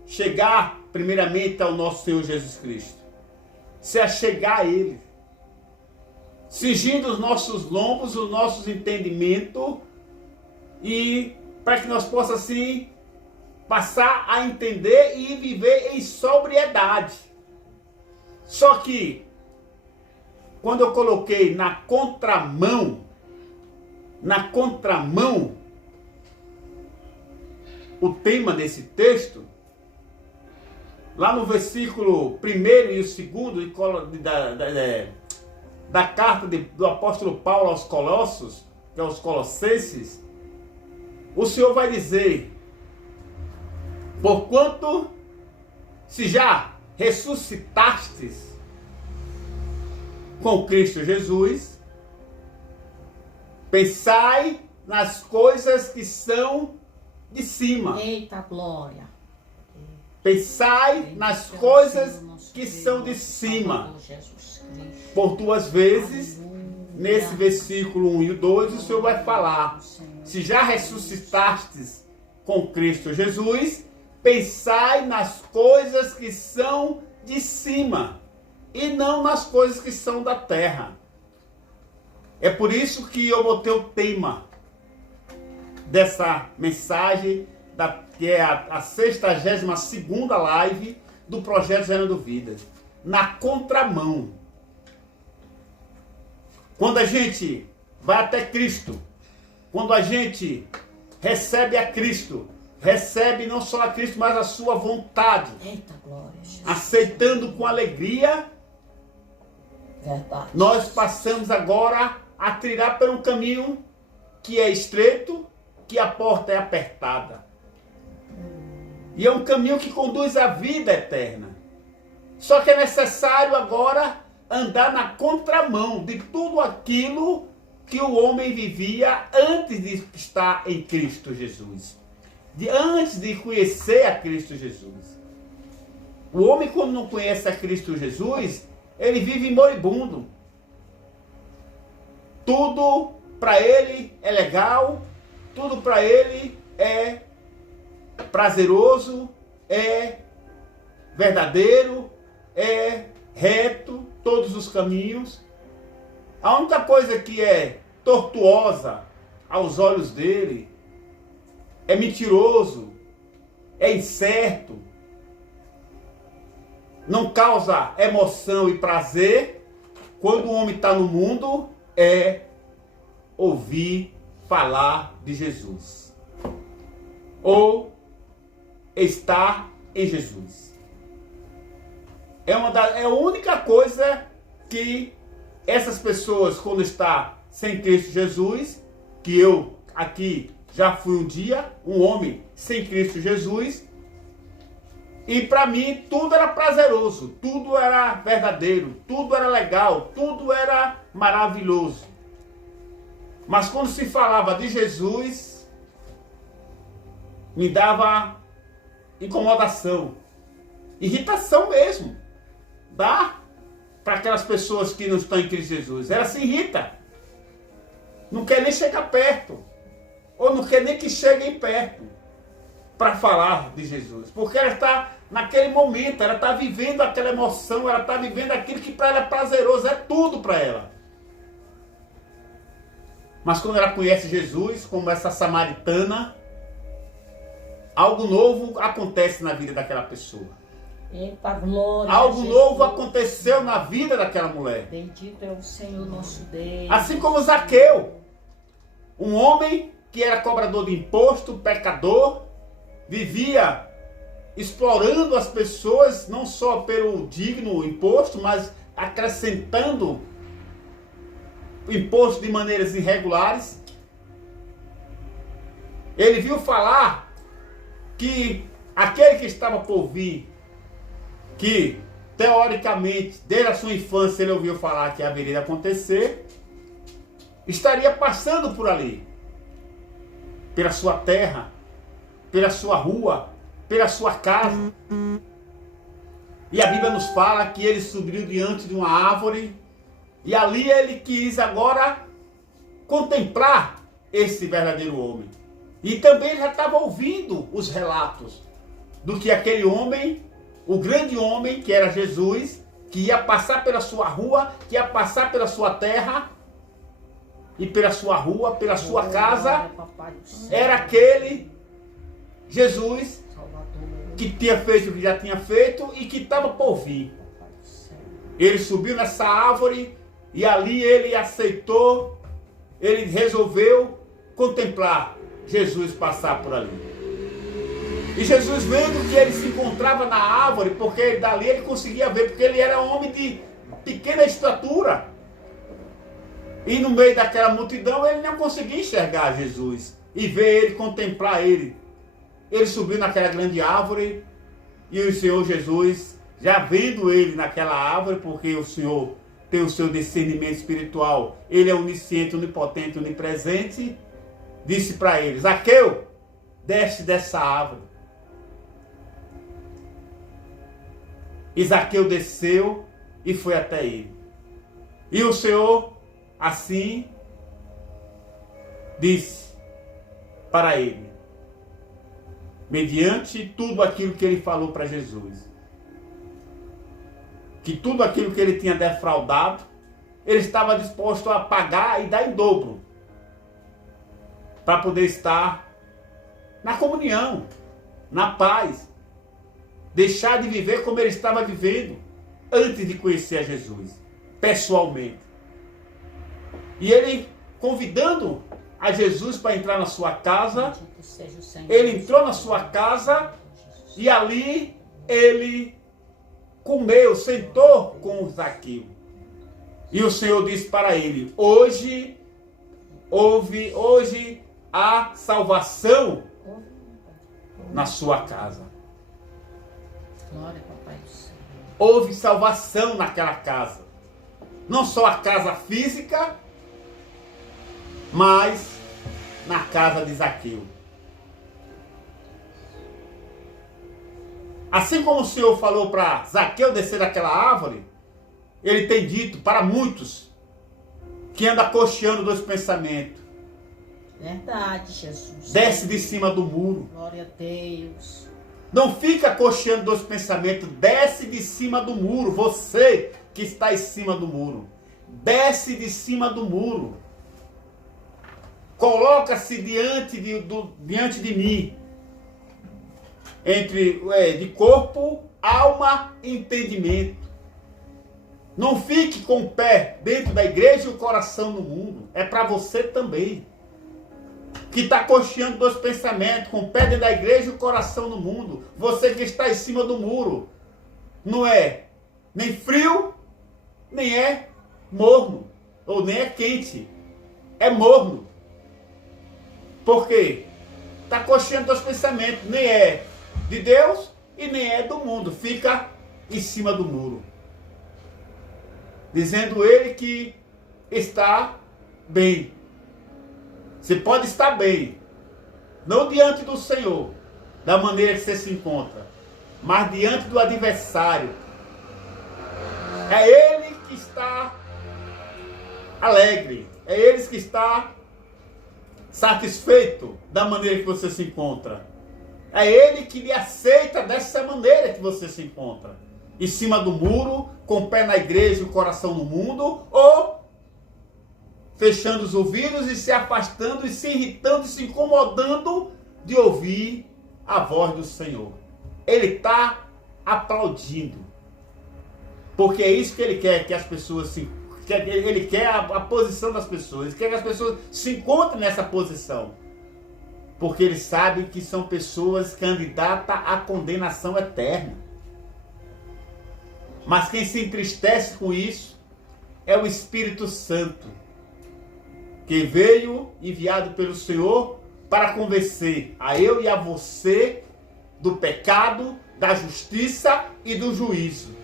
chegar primeiramente ao nosso Senhor Jesus Cristo. Se achegar a Ele. Cingindo os nossos lombos, os nossos entendimentos, e para que nós possamos assim passar a entender e viver em sobriedade. Só que, quando eu coloquei na contramão, o tema desse texto, lá no versículo 1 e o 2 da carta do apóstolo Paulo aos Colossos, que é os Colossenses, o Senhor vai dizer, porquanto, se já ressuscitastes com Cristo Jesus, pensai nas coisas que são de cima. Eita glória! Pensai nas coisas que são de cima. Por duas vezes, nesse versículo 1 e 2, o Senhor vai falar, se já ressuscitastes com Cristo Jesus, pensai nas coisas que são de cima e não nas coisas que são da terra. É por isso que eu botei o tema dessa mensagem, que é a 62ª live do Projeto Gerando Vida. Na contramão. Quando a gente vai até Cristo, quando a gente recebe a Cristo, recebe não só a Cristo, mas a sua vontade. Eita glória, Jesus. Aceitando com alegria, Verdade. nós passamos agora a trilhar por um caminho que é estreito, que a porta é apertada. E é um caminho que conduz à vida eterna. Só que é necessário agora andar na contramão de tudo aquilo que o homem vivia antes de estar em Cristo Jesus. Antes de conhecer a Cristo Jesus. O homem, quando não conhece a Cristo Jesus, ele vive moribundo. Tudo para ele é legal, tudo para ele é prazeroso, é verdadeiro, é reto, todos os caminhos. A única coisa que é tortuosa aos olhos dele é mentiroso, é incerto, não causa emoção e prazer quando o homem está no mundo, é ouvir falar de Jesus. Ou estar em Jesus. É a única coisa que essas pessoas, quando está sem Cristo Jesus, que eu aqui já fui um dia, um homem sem Cristo Jesus, E para mim tudo era prazeroso, tudo era verdadeiro, tudo era legal, tudo era maravilhoso. Mas quando se falava de Jesus, me dava incomodação, irritação mesmo. Dá para aquelas pessoas que não estão em Cristo Jesus. Ela se irrita. Não quer nem chegar perto. Ou não quer nem que cheguem perto para falar de Jesus. Porque ela está naquele momento, ela está vivendo aquela emoção, ela está vivendo aquilo que para ela é prazeroso, é tudo para ela. Mas quando ela conhece Jesus, como essa samaritana, algo novo acontece na vida daquela pessoa. Eita, glória. Algo novo aconteceu na vida daquela mulher. Bendito é o Senhor nosso Deus. Assim como Zaqueu, um homem que era cobrador de imposto, pecador, vivia explorando as pessoas, não só pelo digno imposto, mas acrescentando o imposto de maneiras irregulares. Ele viu falar que aquele que estava por vir, que teoricamente desde a sua infância ele ouviu falar que haveria de acontecer, estaria passando por ali, pela sua terra, pela sua rua, pela sua casa. E a Bíblia nos fala que ele subiu diante de uma árvore e ali ele quis agora contemplar esse verdadeiro homem. E também ele já estava ouvindo os relatos do que aquele homem, o grande homem que era Jesus, que ia passar pela sua rua, que ia passar pela sua terra e pela sua rua, pela sua casa, era aquele Jesus que tinha feito o que já tinha feito e que estava por vir. Ele subiu nessa árvore e ali ele aceitou, ele resolveu contemplar Jesus passar por ali. E Jesus, vendo que ele se encontrava na árvore, porque dali ele conseguia ver, porque ele era um homem de pequena estatura. E no meio daquela multidão ele não conseguia enxergar Jesus e ver ele, contemplar ele. Ele subiu naquela grande árvore e o Senhor Jesus, já vendo ele naquela árvore, porque o Senhor tem o seu discernimento espiritual, ele é onisciente, onipotente, onipresente, disse para ele: Zaqueu, desce dessa árvore. E Zaqueu desceu e foi até ele. E o Senhor, assim, disse para ele, mediante tudo aquilo que ele falou para Jesus, que tudo aquilo que ele tinha defraudado, ele estava disposto a pagar e dar em dobro, para poder estar na comunhão, na paz, deixar de viver como ele estava vivendo antes de conhecer a Jesus, pessoalmente. E ele convidando a Jesus para entrar na sua casa, ele entrou na sua casa e ali ele comeu, sentou com Zaqueu. E o Senhor disse para ele: hoje há salvação na sua casa. Glória, papai do céu. Houve salvação naquela casa. Não só a casa física, mas na casa de Zaqueu. Assim como o Senhor falou para Zaqueu descer daquela árvore, ele tem dito para muitos que andam cocheando dois pensamentos: Verdade, Jesus. desce de cima do muro. Glória a Deus. Não fica cocheando dois pensamentos, desce de cima do muro. Você que está em cima do muro, desce de cima do muro. Coloca-se diante de mim, de corpo, alma e entendimento. Não fique com o pé dentro da igreja e o coração no mundo. É para você também, que está cocheando dois pensamentos, com o pé dentro da igreja e o coração no mundo. Você que está em cima do muro, não é nem frio, nem é morno, ou nem é quente, é morno. Por quê? Está cocheando dois pensamentos, nem é de Deus e nem é do mundo. Fica em cima do muro. Dizendo ele que está bem. Você pode estar bem. Não diante do Senhor, da maneira que você se encontra, mas diante do adversário. É ele que está alegre. É ele que está satisfeito da maneira que você se encontra. É ele que lhe aceita dessa maneira que você se encontra. Em cima do muro, com o pé na igreja e o coração no mundo, ou fechando os ouvidos e se afastando e se irritando e se incomodando de ouvir a voz do Senhor. Ele está aplaudindo. Porque é isso que ele quer, que as pessoas se... Ele quer a posição das pessoas. Ele quer que as pessoas se encontrem nessa posição. Porque ele sabe que são pessoas candidatas à condenação eterna. Mas quem se entristece com isso é o Espírito Santo, que veio enviado pelo Senhor para convencer a eu e a você do pecado, da justiça e do juízo.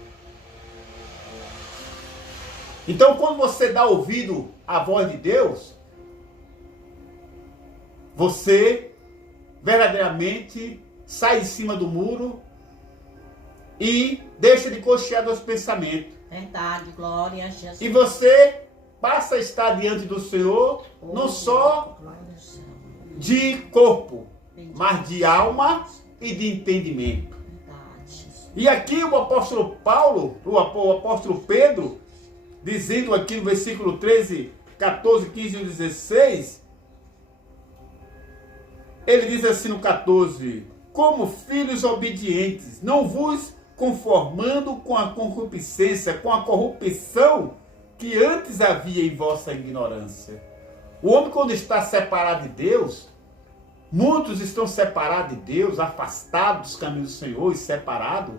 Então, quando você dá ouvido à voz de Deus, você verdadeiramente sai de cima do muro e deixa de cochear dos pensamentos. Verdade, glória a Jesus. E você passa a estar diante do Senhor, não só de corpo, mas de alma e de entendimento. E aqui o apóstolo Paulo, o apóstolo Pedro, dizendo aqui no versículo 13, 14, 15 e 16, ele diz assim no 14: como filhos obedientes, não vos conformando com a concupiscência, com a corrupção que antes havia em vossa ignorância. O homem, quando está separado de Deus, muitos estão separados de Deus, afastados dos caminhos do Senhor e separados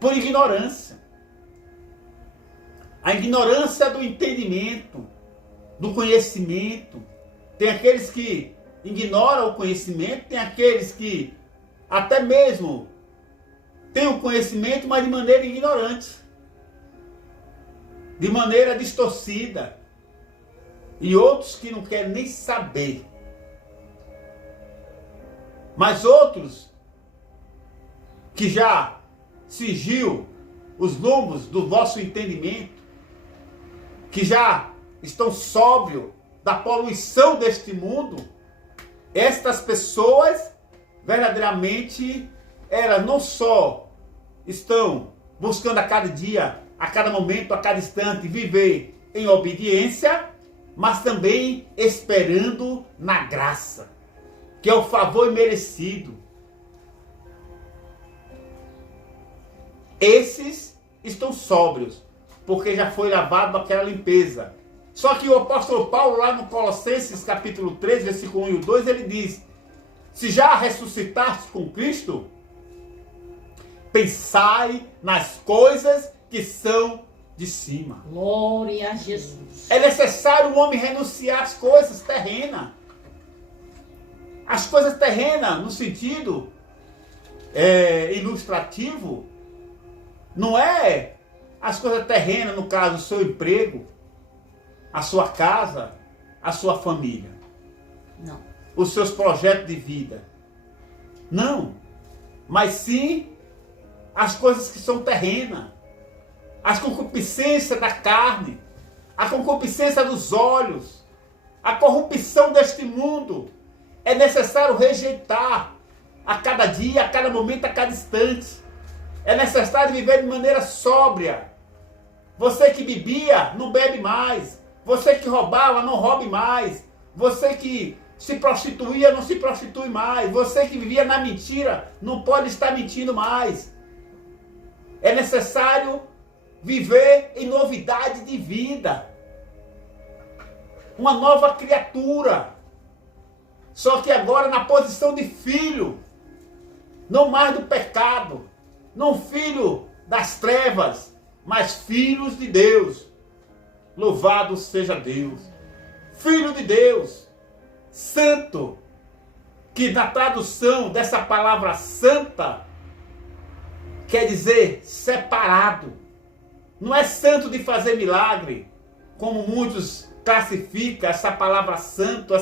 por ignorância. A ignorância do entendimento, do conhecimento. Tem aqueles que ignoram o conhecimento, tem aqueles que até mesmo têm o conhecimento, mas de maneira ignorante, de maneira distorcida, e outros que não querem nem saber. Mas outros que já cingiu os lombos do vosso entendimento, que já estão sóbrios da poluição deste mundo, estas pessoas verdadeiramente elas não só estão buscando a cada dia, a cada momento, a cada instante viver em obediência, mas também esperando na graça, que é o favor imerecido. Esses estão sóbrios, porque já foi lavado aquela limpeza. Só que o apóstolo Paulo, lá no Colossenses capítulo 3, versículo 1 e 2, ele diz: se já ressuscitaste com Cristo, pensai nas coisas que são de cima. Glória a Jesus. É necessário o homem renunciar às coisas terrenas. As coisas terrenas, no sentido ilustrativo, não é as coisas terrenas, no caso, o seu emprego, a sua casa, a sua família. Não. Os seus projetos de vida. Não. Mas sim as coisas que são terrenas. As concupiscências da carne. A concupiscência dos olhos. A corrupção deste mundo. É necessário rejeitar a cada dia, a cada momento, a cada instante. É necessário viver de maneira sóbria. Você que bebia, não bebe mais. Você que roubava, não roube mais. Você que se prostituía, não se prostitui mais. Você que vivia na mentira, não pode estar mentindo mais. É necessário viver em novidade de vida. Uma nova criatura. Só que agora na posição de filho. Não mais do pecado. Não filho das trevas, mas filhos de Deus. Louvado seja Deus. Filho de Deus. Santo. Que na tradução dessa palavra santa quer dizer separado. Não é santo de fazer milagre, como muitos classificam essa palavra santo,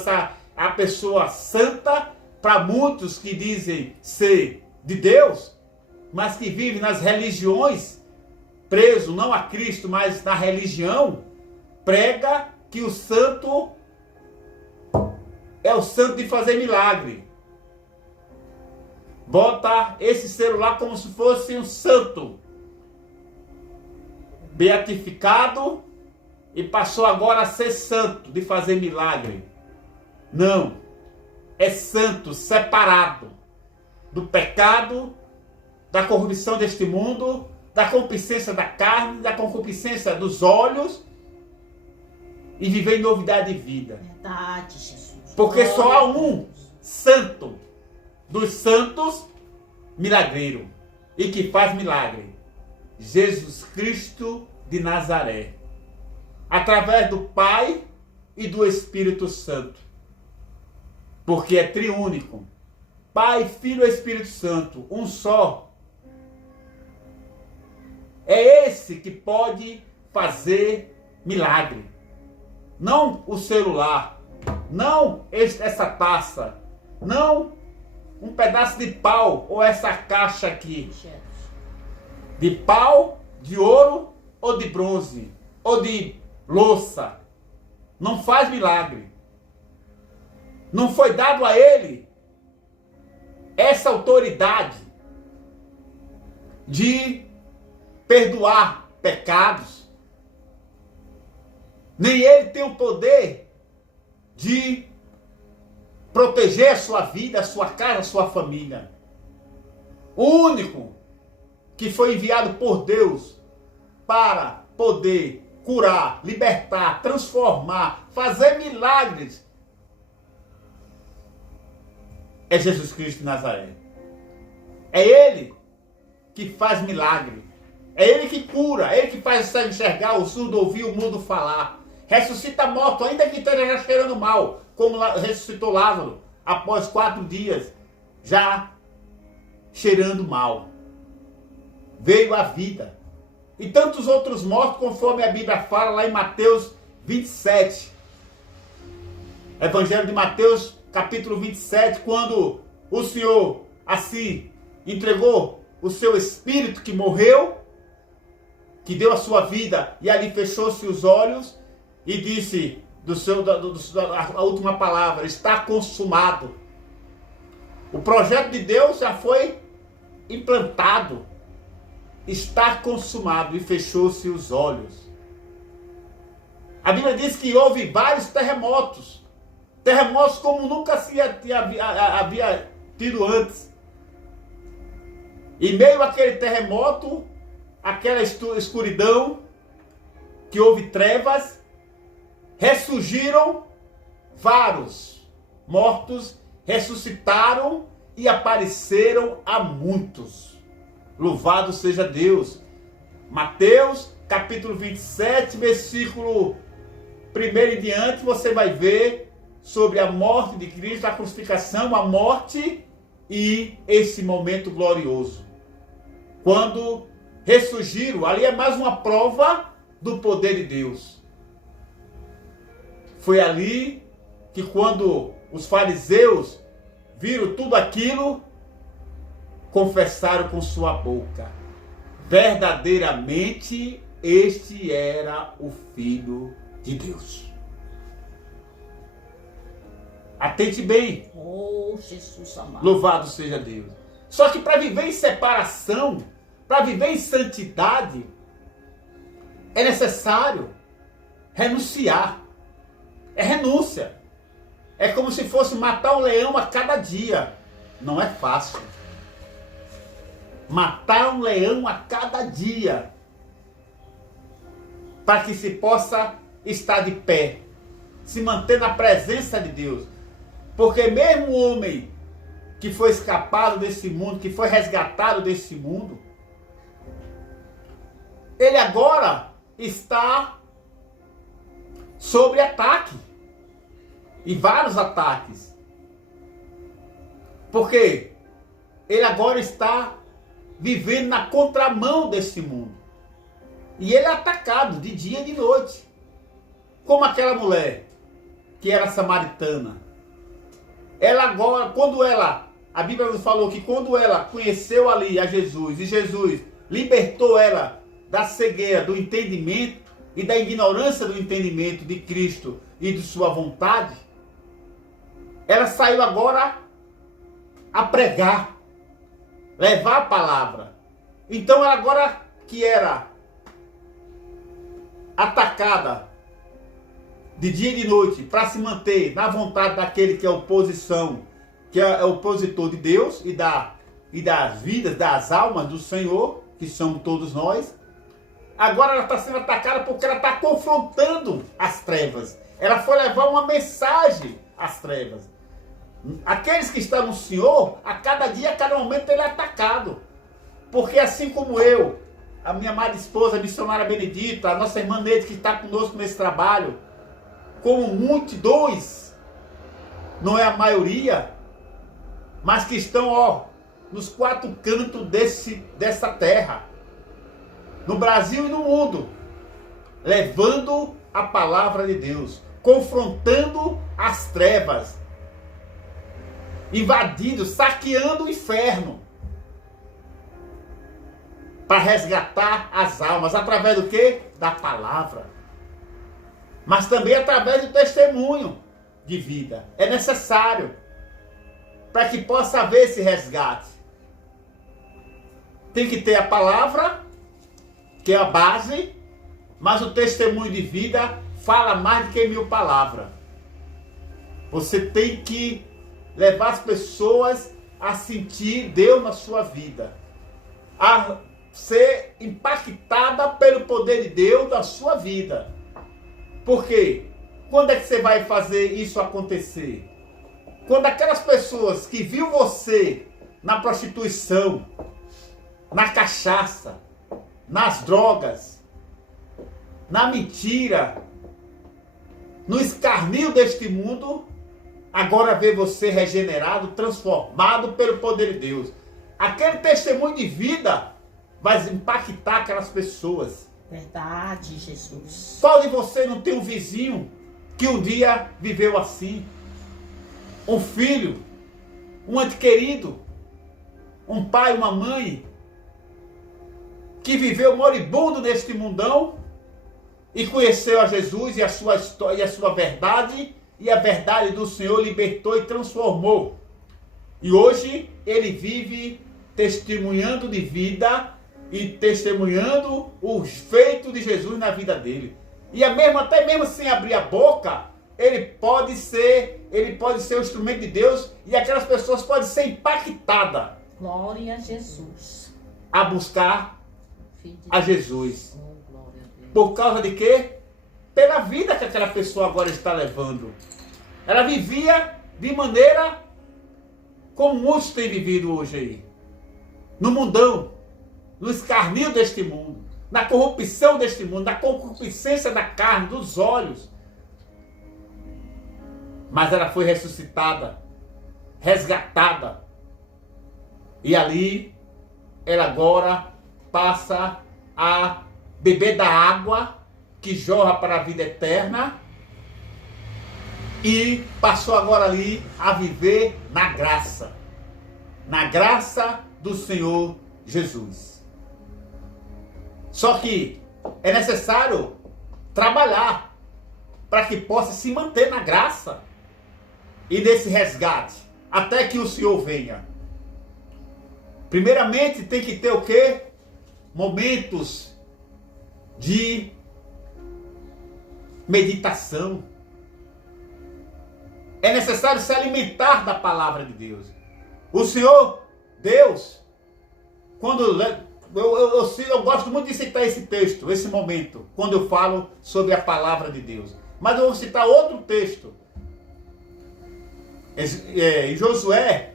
a pessoa santa, para muitos que dizem ser de Deus, mas que vivem nas religiões, preso não a Cristo, mas na religião, prega que o santo é o santo de fazer milagre. Bota esse celular como se fosse um santo, beatificado, e passou agora a ser santo de fazer milagre. Não, é santo separado do pecado, da corrupção deste mundo, da concupiscência da carne, da concupiscência dos olhos, e viver em novidade de vida. Verdade, Jesus. Porque só há um santo dos santos, milagreiro, e que faz milagre: Jesus Cristo de Nazaré, através do Pai e do Espírito Santo, porque é triúnico, Pai, Filho e Espírito Santo, um só. É esse que pode fazer milagre, não o celular, não essa taça, não um pedaço de pau ou essa caixa aqui, de pau, de ouro ou de bronze ou de louça. Não faz milagre. Não foi dado a ele essa autoridade de perdoar pecados. Nem ele tem o poder de proteger a sua vida, a sua casa, a sua família. O único que foi enviado por Deus para poder curar, libertar, transformar, fazer milagres é Jesus Cristo de Nazaré. É Ele que faz milagre. É Ele que cura, é Ele que faz o cego enxergar, o surdo ouvir, o mudo falar. Ressuscita morto, ainda que esteja cheirando mal, como ressuscitou Lázaro, após 4 dias, já cheirando mal. Veio a vida. E tantos outros mortos, conforme a Bíblia fala lá em Mateus 27. Evangelho de Mateus, capítulo 27, quando o Senhor assim entregou o seu espírito que morreu, que deu a sua vida, e ali fechou-se os olhos e disse a última palavra: está consumado. O projeto de Deus já foi implantado. Está consumado, e fechou-se os olhos. A Bíblia diz que houve vários terremotos. Terremotos como nunca se havia tido antes. E meio àquele terremoto, aquela escuridão, que houve trevas, ressurgiram vários mortos, ressuscitaram e apareceram a muitos. Louvado seja Deus. Mateus capítulo 27, versículo 1 em diante, você vai ver sobre a morte de Cristo, a crucificação, a morte e esse momento glorioso. Quando ressurgiram, ali é mais uma prova do poder de Deus. Foi ali que, quando os fariseus viram tudo aquilo, confessaram com sua boca: verdadeiramente este era o Filho de Deus. Atente bem. Oh, Jesus amado. Louvado seja Deus. Só que para viver em separação, para viver em santidade, é necessário renunciar. É renúncia. É como se fosse matar um leão a cada dia. Não é fácil. Matar um leão a cada dia, para que se possa estar de pé, se manter na presença de Deus. Porque mesmo o homem que foi escapado desse mundo, que foi resgatado desse mundo, ele agora está sob ataque, e vários ataques. Porque ele agora está vivendo na contramão desse mundo. E ele é atacado de dia e de noite. Como aquela mulher que era samaritana. Ela agora, a Bíblia nos falou que quando ela conheceu ali a Jesus, e Jesus libertou ela da cegueira, do entendimento e da ignorância do entendimento de Cristo e de sua vontade, ela saiu agora a pregar, levar a palavra. Então ela agora que era atacada de dia e de noite para se manter na vontade daquele que é oposição, que é opositor de Deus e das vidas, das almas do Senhor, que somos todos nós. Agora ela está sendo atacada porque ela está confrontando as trevas. Ela foi levar uma mensagem às trevas. Aqueles que estão no Senhor, a cada dia, a cada momento ele é atacado. Porque assim como eu, a minha amada esposa, a missionária Benedita, a nossa irmã Neide que está conosco nesse trabalho, como multidões, não é a maioria, mas que estão nos quatro cantos dessa terra, no Brasil e no mundo, levando a palavra de Deus, confrontando as trevas, invadindo, saqueando o inferno, para resgatar as almas, através do quê? Da palavra. Mas também através do testemunho de vida. É necessário para que possa haver esse resgate. Tem que ter a palavra, que é a base, mas o testemunho de vida fala mais do que 1000 palavras. Você tem que levar as pessoas a sentir Deus na sua vida, a ser impactada pelo poder de Deus na sua vida. Por quê? Quando é que você vai fazer isso acontecer? Quando aquelas pessoas que viu você na prostituição, na cachaça, nas drogas, na mentira, no escarnio deste mundo, agora vê você regenerado, transformado pelo poder de Deus. Aquele testemunho de vida vai impactar aquelas pessoas. Verdade, Jesus. Qual de vocês não tem um vizinho que um dia viveu assim? Um filho, um ente querido, um pai, uma mãe, que viveu moribundo neste mundão e conheceu a Jesus e a sua história, e a sua verdade, e a verdade do Senhor libertou e transformou. E hoje ele vive testemunhando de vida e testemunhando os feitos de Jesus na vida dele. E até mesmo sem abrir a boca, ele pode ser o instrumento de Deus, e aquelas pessoas podem ser impactadas. Glória a Jesus. A buscar a Jesus. Por causa de quê? Pela vida que aquela pessoa agora está levando. Ela vivia de maneira como muitos têm vivido hoje aí. No mundão, no escarnio deste mundo, na corrupção deste mundo, na concupiscência da carne, dos olhos. Mas ela foi ressuscitada, resgatada. E ali, ela agora passa a beber da água que jorra para a vida eterna. E passou agora ali a viver na graça do Senhor Jesus. Só que é necessário trabalhar para que possa se manter na graça e nesse resgate, até que o Senhor venha. Primeiramente tem que ter o quê? Momentos de meditação. É necessário se alimentar da palavra de Deus. O Senhor, Deus, quando eu gosto muito de citar esse texto, esse momento, quando eu falo sobre a palavra de Deus. Mas eu vou citar outro texto. Em Josué,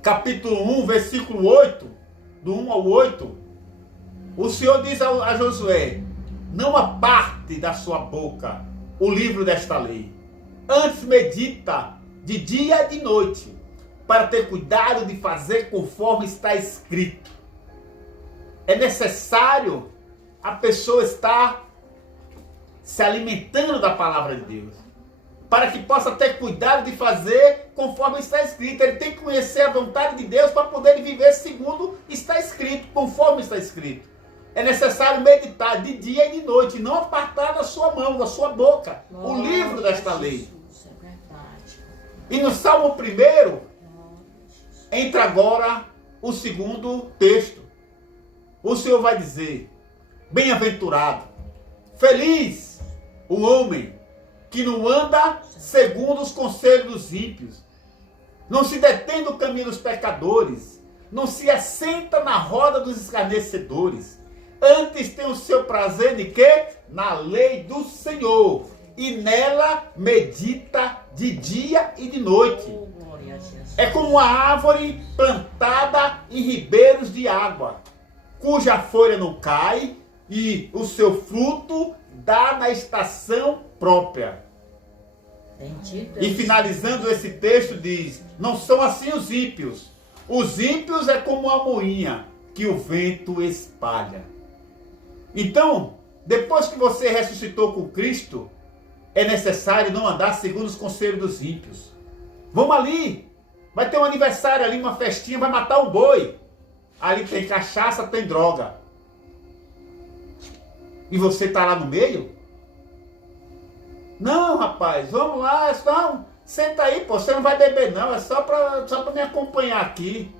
capítulo 1, versículo 8, do 1 ao 8, o Senhor diz a Josué: não aparte da sua boca o livro desta lei, antes medita de dia e de noite, para ter cuidado de fazer conforme está escrito. É necessário a pessoa estar se alimentando da palavra de Deus, para que possa ter cuidado de fazer conforme está escrito. Ele tem que conhecer a vontade de Deus para poder viver segundo está escrito, conforme está escrito. É necessário meditar de dia e de noite, não apartar da sua mão, da sua boca, o livro desta lei. E no Salmo 1, entra agora o segundo texto. O Senhor vai dizer: bem-aventurado, feliz o homem que não anda segundo os conselhos dos ímpios, não se detém no caminho dos pecadores, não se assenta na roda dos escarnecedores, antes tem o seu prazer de quê? Na lei do Senhor, e nela medita de dia e de noite. É como uma árvore plantada em ribeiros de água, cuja folha não cai e o seu fruto dá na estação própria. E finalizando esse texto diz: não são assim os ímpios. Os ímpios é como uma moinha que o vento espalha. Então, depois que você ressuscitou com Cristo, é necessário não andar segundo os conselhos dos ímpios. Vamos ali, vai ter um aniversário ali, uma festinha, vai matar um boi. Ali tem cachaça, tem droga. E você está lá no meio? Não, rapaz, vamos lá, não, senta aí, pô, você não vai beber não, é só para me acompanhar aqui.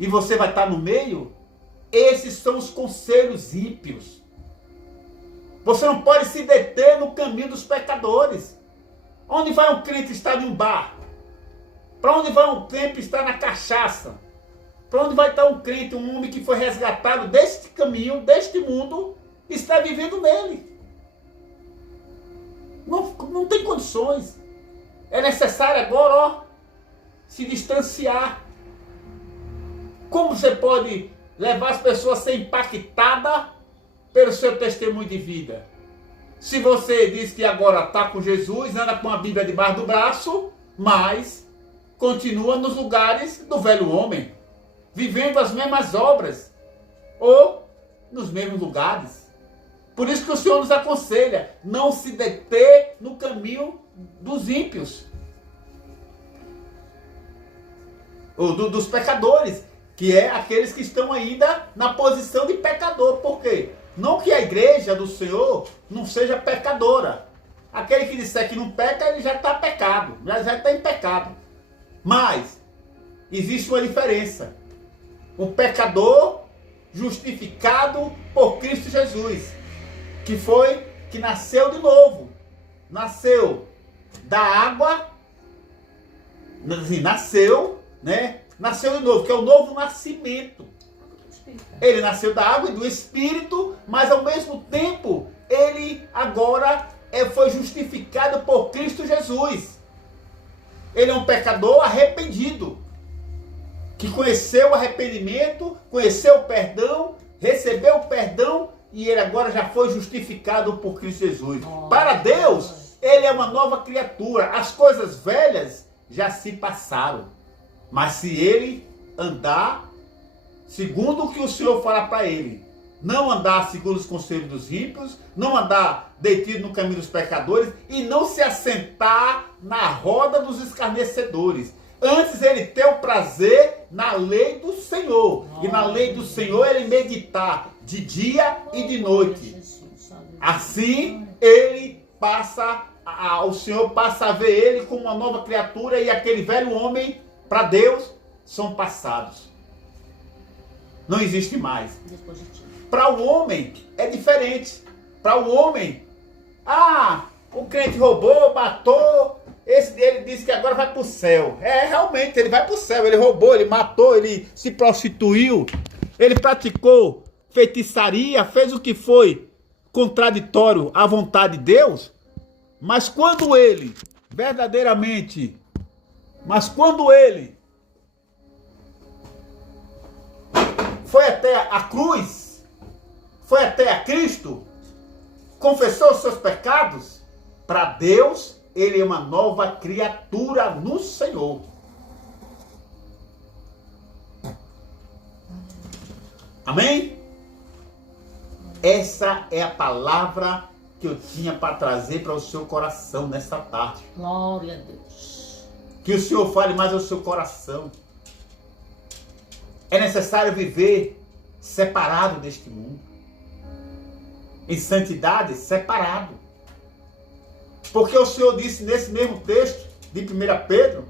E você vai estar no meio? Esses são os conselhos ímpios. Você não pode se deter no caminho dos pecadores. Onde vai um crente estar em um bar? Para onde vai um crente estar na cachaça? Para onde vai estar um crente, um homem que foi resgatado deste caminho, deste mundo, está vivendo nele? Não tem condições. É necessário agora, ó, se distanciar. Como você pode levar as pessoas a ser impactadas pelo seu testemunho de vida? Se você diz que agora está com Jesus, anda com a Bíblia debaixo do braço, mas continua nos lugares do velho homem, vivendo as mesmas obras, ou nos mesmos lugares. Por isso que o Senhor nos aconselha, não se deter no caminho dos ímpios, ou dos pecadores, que é aqueles que estão ainda na posição de pecador. Por quê? Não que a igreja do Senhor não seja pecadora. Aquele que disser que não peca, ele já está pecado, já está em pecado. Mas existe uma diferença. Um pecador justificado por Cristo Jesus, que nasceu de novo, nasceu da água, assim, nasceu de novo, que é o novo nascimento. Ele nasceu da água e do Espírito, mas ao mesmo tempo, ele agora foi justificado por Cristo Jesus. Ele é um pecador arrependido, que conheceu o arrependimento, conheceu o perdão, recebeu o perdão, e ele agora já foi justificado por Cristo Jesus. Para Deus, ele é uma nova criatura. As coisas velhas já se passaram. Mas se ele andar segundo o que o Senhor fala para ele, não andar segundo os conselhos dos ímpios, não andar detido no caminho dos pecadores e não se assentar na roda dos escarnecedores. Antes ele ter o prazer na lei do Senhor. E na lei do Senhor ele meditar de dia e de noite. Assim ele passa, o Senhor passa a ver ele como uma nova criatura, e aquele velho homem, para Deus, são passados. Não existe mais. Para o homem é diferente. Para o homem, o crente roubou, matou, ele disse que agora vai para o céu. Realmente, ele vai para o céu. Ele roubou, ele matou, ele se prostituiu, ele praticou feitiçaria, fez o que foi contraditório à vontade de Deus. Mas quando ele foi até a cruz, foi até a Cristo, confessou os seus pecados, para Deus ele é uma nova criatura no Senhor. Amém? Essa é a palavra que eu tinha para trazer para o seu coração nesta tarde. Glória a Deus. Que o Senhor fale mais ao seu coração. É necessário viver separado deste mundo. Em santidade, separado. Porque o Senhor disse nesse mesmo texto de 1 Pedro,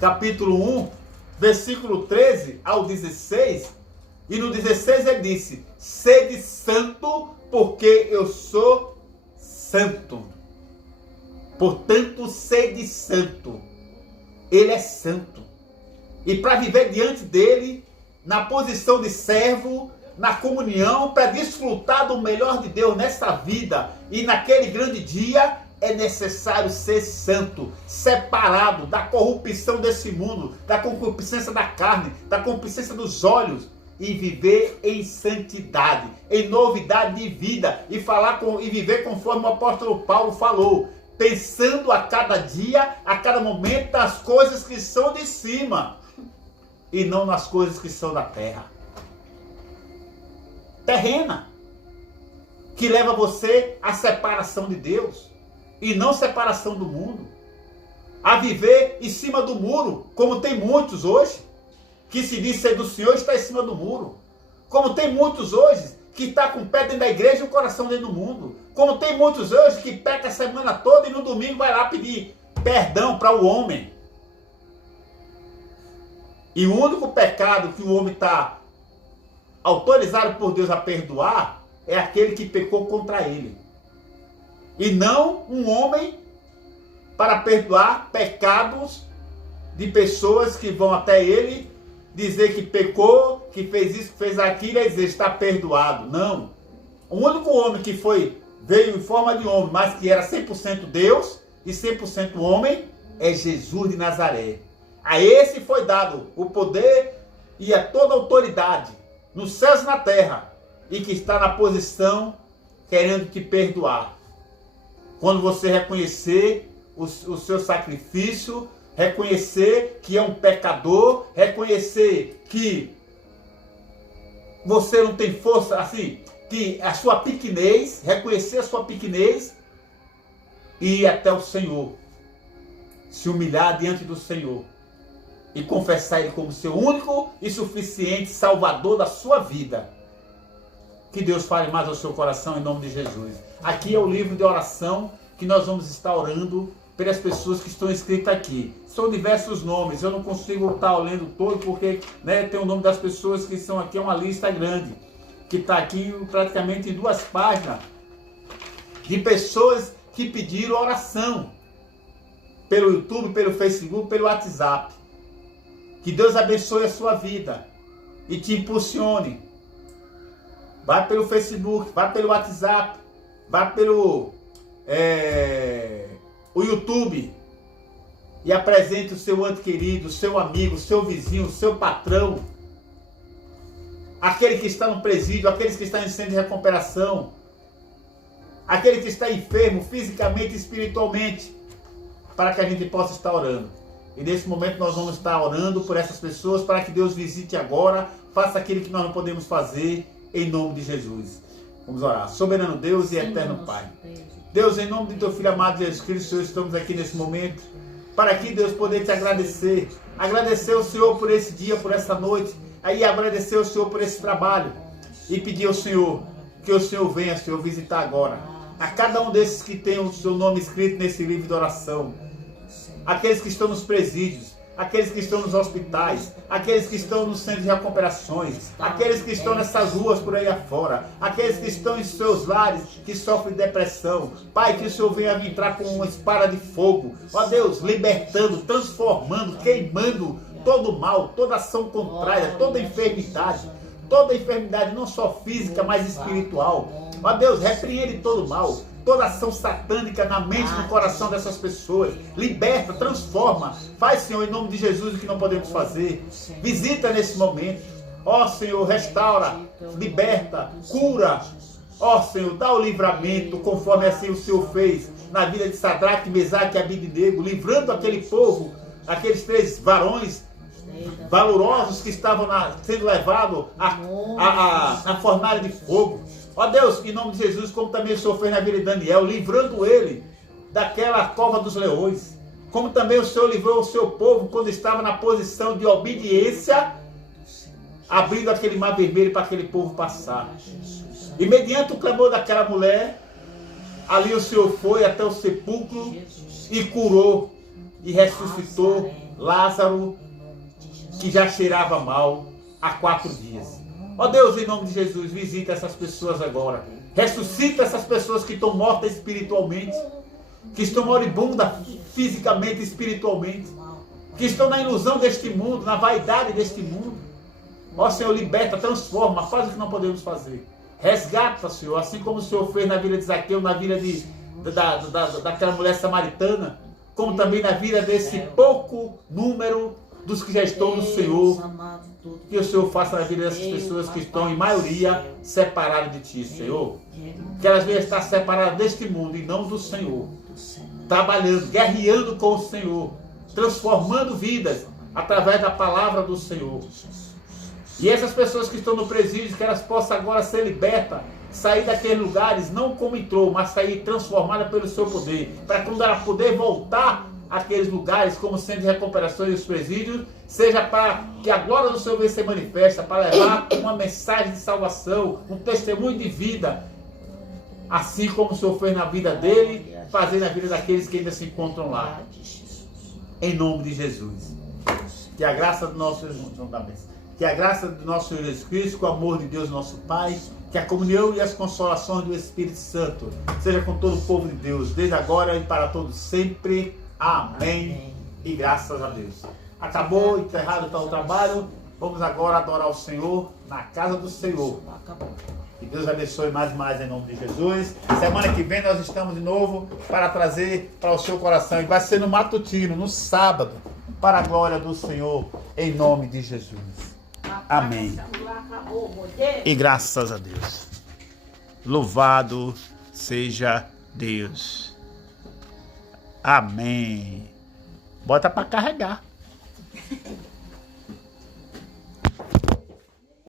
capítulo 1, versículo 13 ao 16, e no 16 ele disse: sede santo, porque eu sou santo. Portanto, sede santo. Ele é santo. E para viver diante dele, na posição de servo, na comunhão, para desfrutar do melhor de Deus nessa vida e naquele grande dia, é necessário ser santo, separado da corrupção desse mundo, da concupiscência da carne, da concupiscência dos olhos, e viver em santidade, em novidade de vida, e viver conforme o apóstolo Paulo falou, pensando a cada dia, a cada momento, nas coisas que são de cima, e não nas coisas que são da terra. Terrena, que leva você à separação de Deus, e não separação do mundo, a viver em cima do muro, como tem muitos hoje, que se diz ser do Senhor, está em cima do muro, como tem muitos hoje, que está com o pé dentro da igreja e o coração dentro do mundo, como tem muitos hoje, que peca a semana toda e no domingo vai lá pedir perdão para o homem, e o único pecado que o homem está autorizado por Deus a perdoar, é aquele que pecou contra ele. E não um homem para perdoar pecados de pessoas que vão até ele dizer que pecou, que fez isso, que fez aquilo, e dizer está perdoado. Não. O único homem que veio em forma de homem, mas que era 100% Deus e 100% homem, é Jesus de Nazaré. A esse foi dado o poder e a toda a autoridade nos céus e na terra, e que está na posição querendo te perdoar. Quando você reconhecer o seu sacrifício, reconhecer que é um pecador, reconhecer que você não tem força, assim, que a sua pequenez, reconhecer a sua pequenez e ir até o Senhor, se humilhar diante do Senhor e confessar Ele como seu único e suficiente Salvador da sua vida. Que Deus fale mais ao seu coração em nome de Jesus. Aqui é o livro de oração que nós vamos estar orando pelas pessoas que estão inscritas aqui. São diversos nomes, eu não consigo estar lendo todo porque tem o nome das pessoas que estão aqui, é uma lista grande, que está aqui praticamente em 2 páginas, de pessoas que pediram oração pelo YouTube, pelo Facebook, pelo WhatsApp. Que Deus abençoe a sua vida e te impulsione. Vai pelo Facebook, vai pelo WhatsApp, vai pelo o YouTube e apresente o seu ente querido, o seu amigo, o seu vizinho, o seu patrão, aquele que está no presídio, aqueles que estão em centro de recuperação, aquele que está enfermo fisicamente e espiritualmente, para que a gente possa estar orando. E nesse momento nós vamos estar orando por essas pessoas, para que Deus visite agora, faça aquilo que nós não podemos fazer, em nome de Jesus. Vamos orar. Soberano Deus e eterno Pai. Deus, em nome de teu Filho amado Jesus Cristo, Senhor, estamos aqui nesse momento, para aqui, Deus, poder te agradecer. Agradecer ao Senhor por esse dia, por essa noite. Aí agradecer ao Senhor por esse trabalho. E pedir ao Senhor, que o Senhor venha, Senhor, visitar agora a cada um desses que tem o seu nome escrito nesse livro de oração. Aqueles que estão nos presídios, aqueles que estão nos hospitais, aqueles que estão no centro de recuperações, aqueles que estão nessas ruas por aí afora, aqueles que estão em seus lares, que sofrem depressão. Pai, que o Senhor venha entrar com uma espada de fogo, ó Deus, libertando, transformando, queimando todo o mal, toda ação contrária, toda enfermidade, não só física, mas espiritual. Ó Deus, repreende todo o mal, toda ação satânica na mente e no coração dessas pessoas. Liberta, transforma. Faz, Senhor, em nome de Jesus o que não podemos fazer. Visita nesse momento. Ó Senhor, restaura, liberta, cura. Ó Senhor, dá o livramento conforme assim o Senhor fez na vida de Sadraque, Mesaque e Abednego, livrando aquele povo, aqueles 3 varões valorosos que estavam sendo levados à fornalha de fogo. Ó Deus, em nome de Jesus, como também o Senhor fez na vida de Daniel, livrando ele daquela cova dos leões. Como também o Senhor livrou o seu povo quando estava na posição de obediência, abrindo aquele mar vermelho para aquele povo passar. E mediante o clamor daquela mulher, ali o Senhor foi até o sepulcro e curou e ressuscitou Lázaro, que já cheirava mal há 4 dias. Ó Deus, em nome de Jesus, visita essas pessoas agora. Ressuscita essas pessoas que estão mortas espiritualmente, que estão moribundas fisicamente e espiritualmente, que estão na ilusão deste mundo, na vaidade deste mundo. Ó Senhor, liberta, transforma, faz o que não podemos fazer. Resgata, Senhor, assim como o Senhor fez na vida de Zaqueu, na vida daquela mulher samaritana, como também na vida desse pouco número dos que já estão no Senhor. Que o Senhor faça na vida dessas pessoas que estão, em maioria, separadas de Ti, Senhor. Que elas venham estar separadas deste mundo e não do Senhor. Trabalhando, guerreando com o Senhor, transformando vidas através da palavra do Senhor. E essas pessoas que estão no presídio, que elas possam agora ser libertas, sair daqueles lugares, não como entrou, mas sair transformada pelo seu poder, para quando ela puder voltar àqueles lugares, como centro de recuperação e os presídios, seja para que a glória do Senhor venha se manifesta, para levar uma mensagem de salvação, um testemunho de vida, assim como o Senhor fez na vida dele, fazer na vida daqueles que ainda se encontram lá. Em nome de Jesus. Que a graça do nosso Que a graça do nosso Senhor Jesus Cristo, com o amor de Deus, nosso Pai, que a comunhão e as consolações do Espírito Santo seja com todo o povo de Deus, desde agora e para todos sempre. Amém. E graças a Deus. Acabou, encerrado está o trabalho. Vamos agora adorar o Senhor na casa do Senhor. Que Deus abençoe mais e mais em nome de Jesus. Semana que vem nós estamos de novo para trazer para o seu coração. E vai ser no matutino, no sábado, para a glória do Senhor, em nome de Jesus. Amém. E graças a Deus. Louvado seja Deus. Amém. Bota para carregar.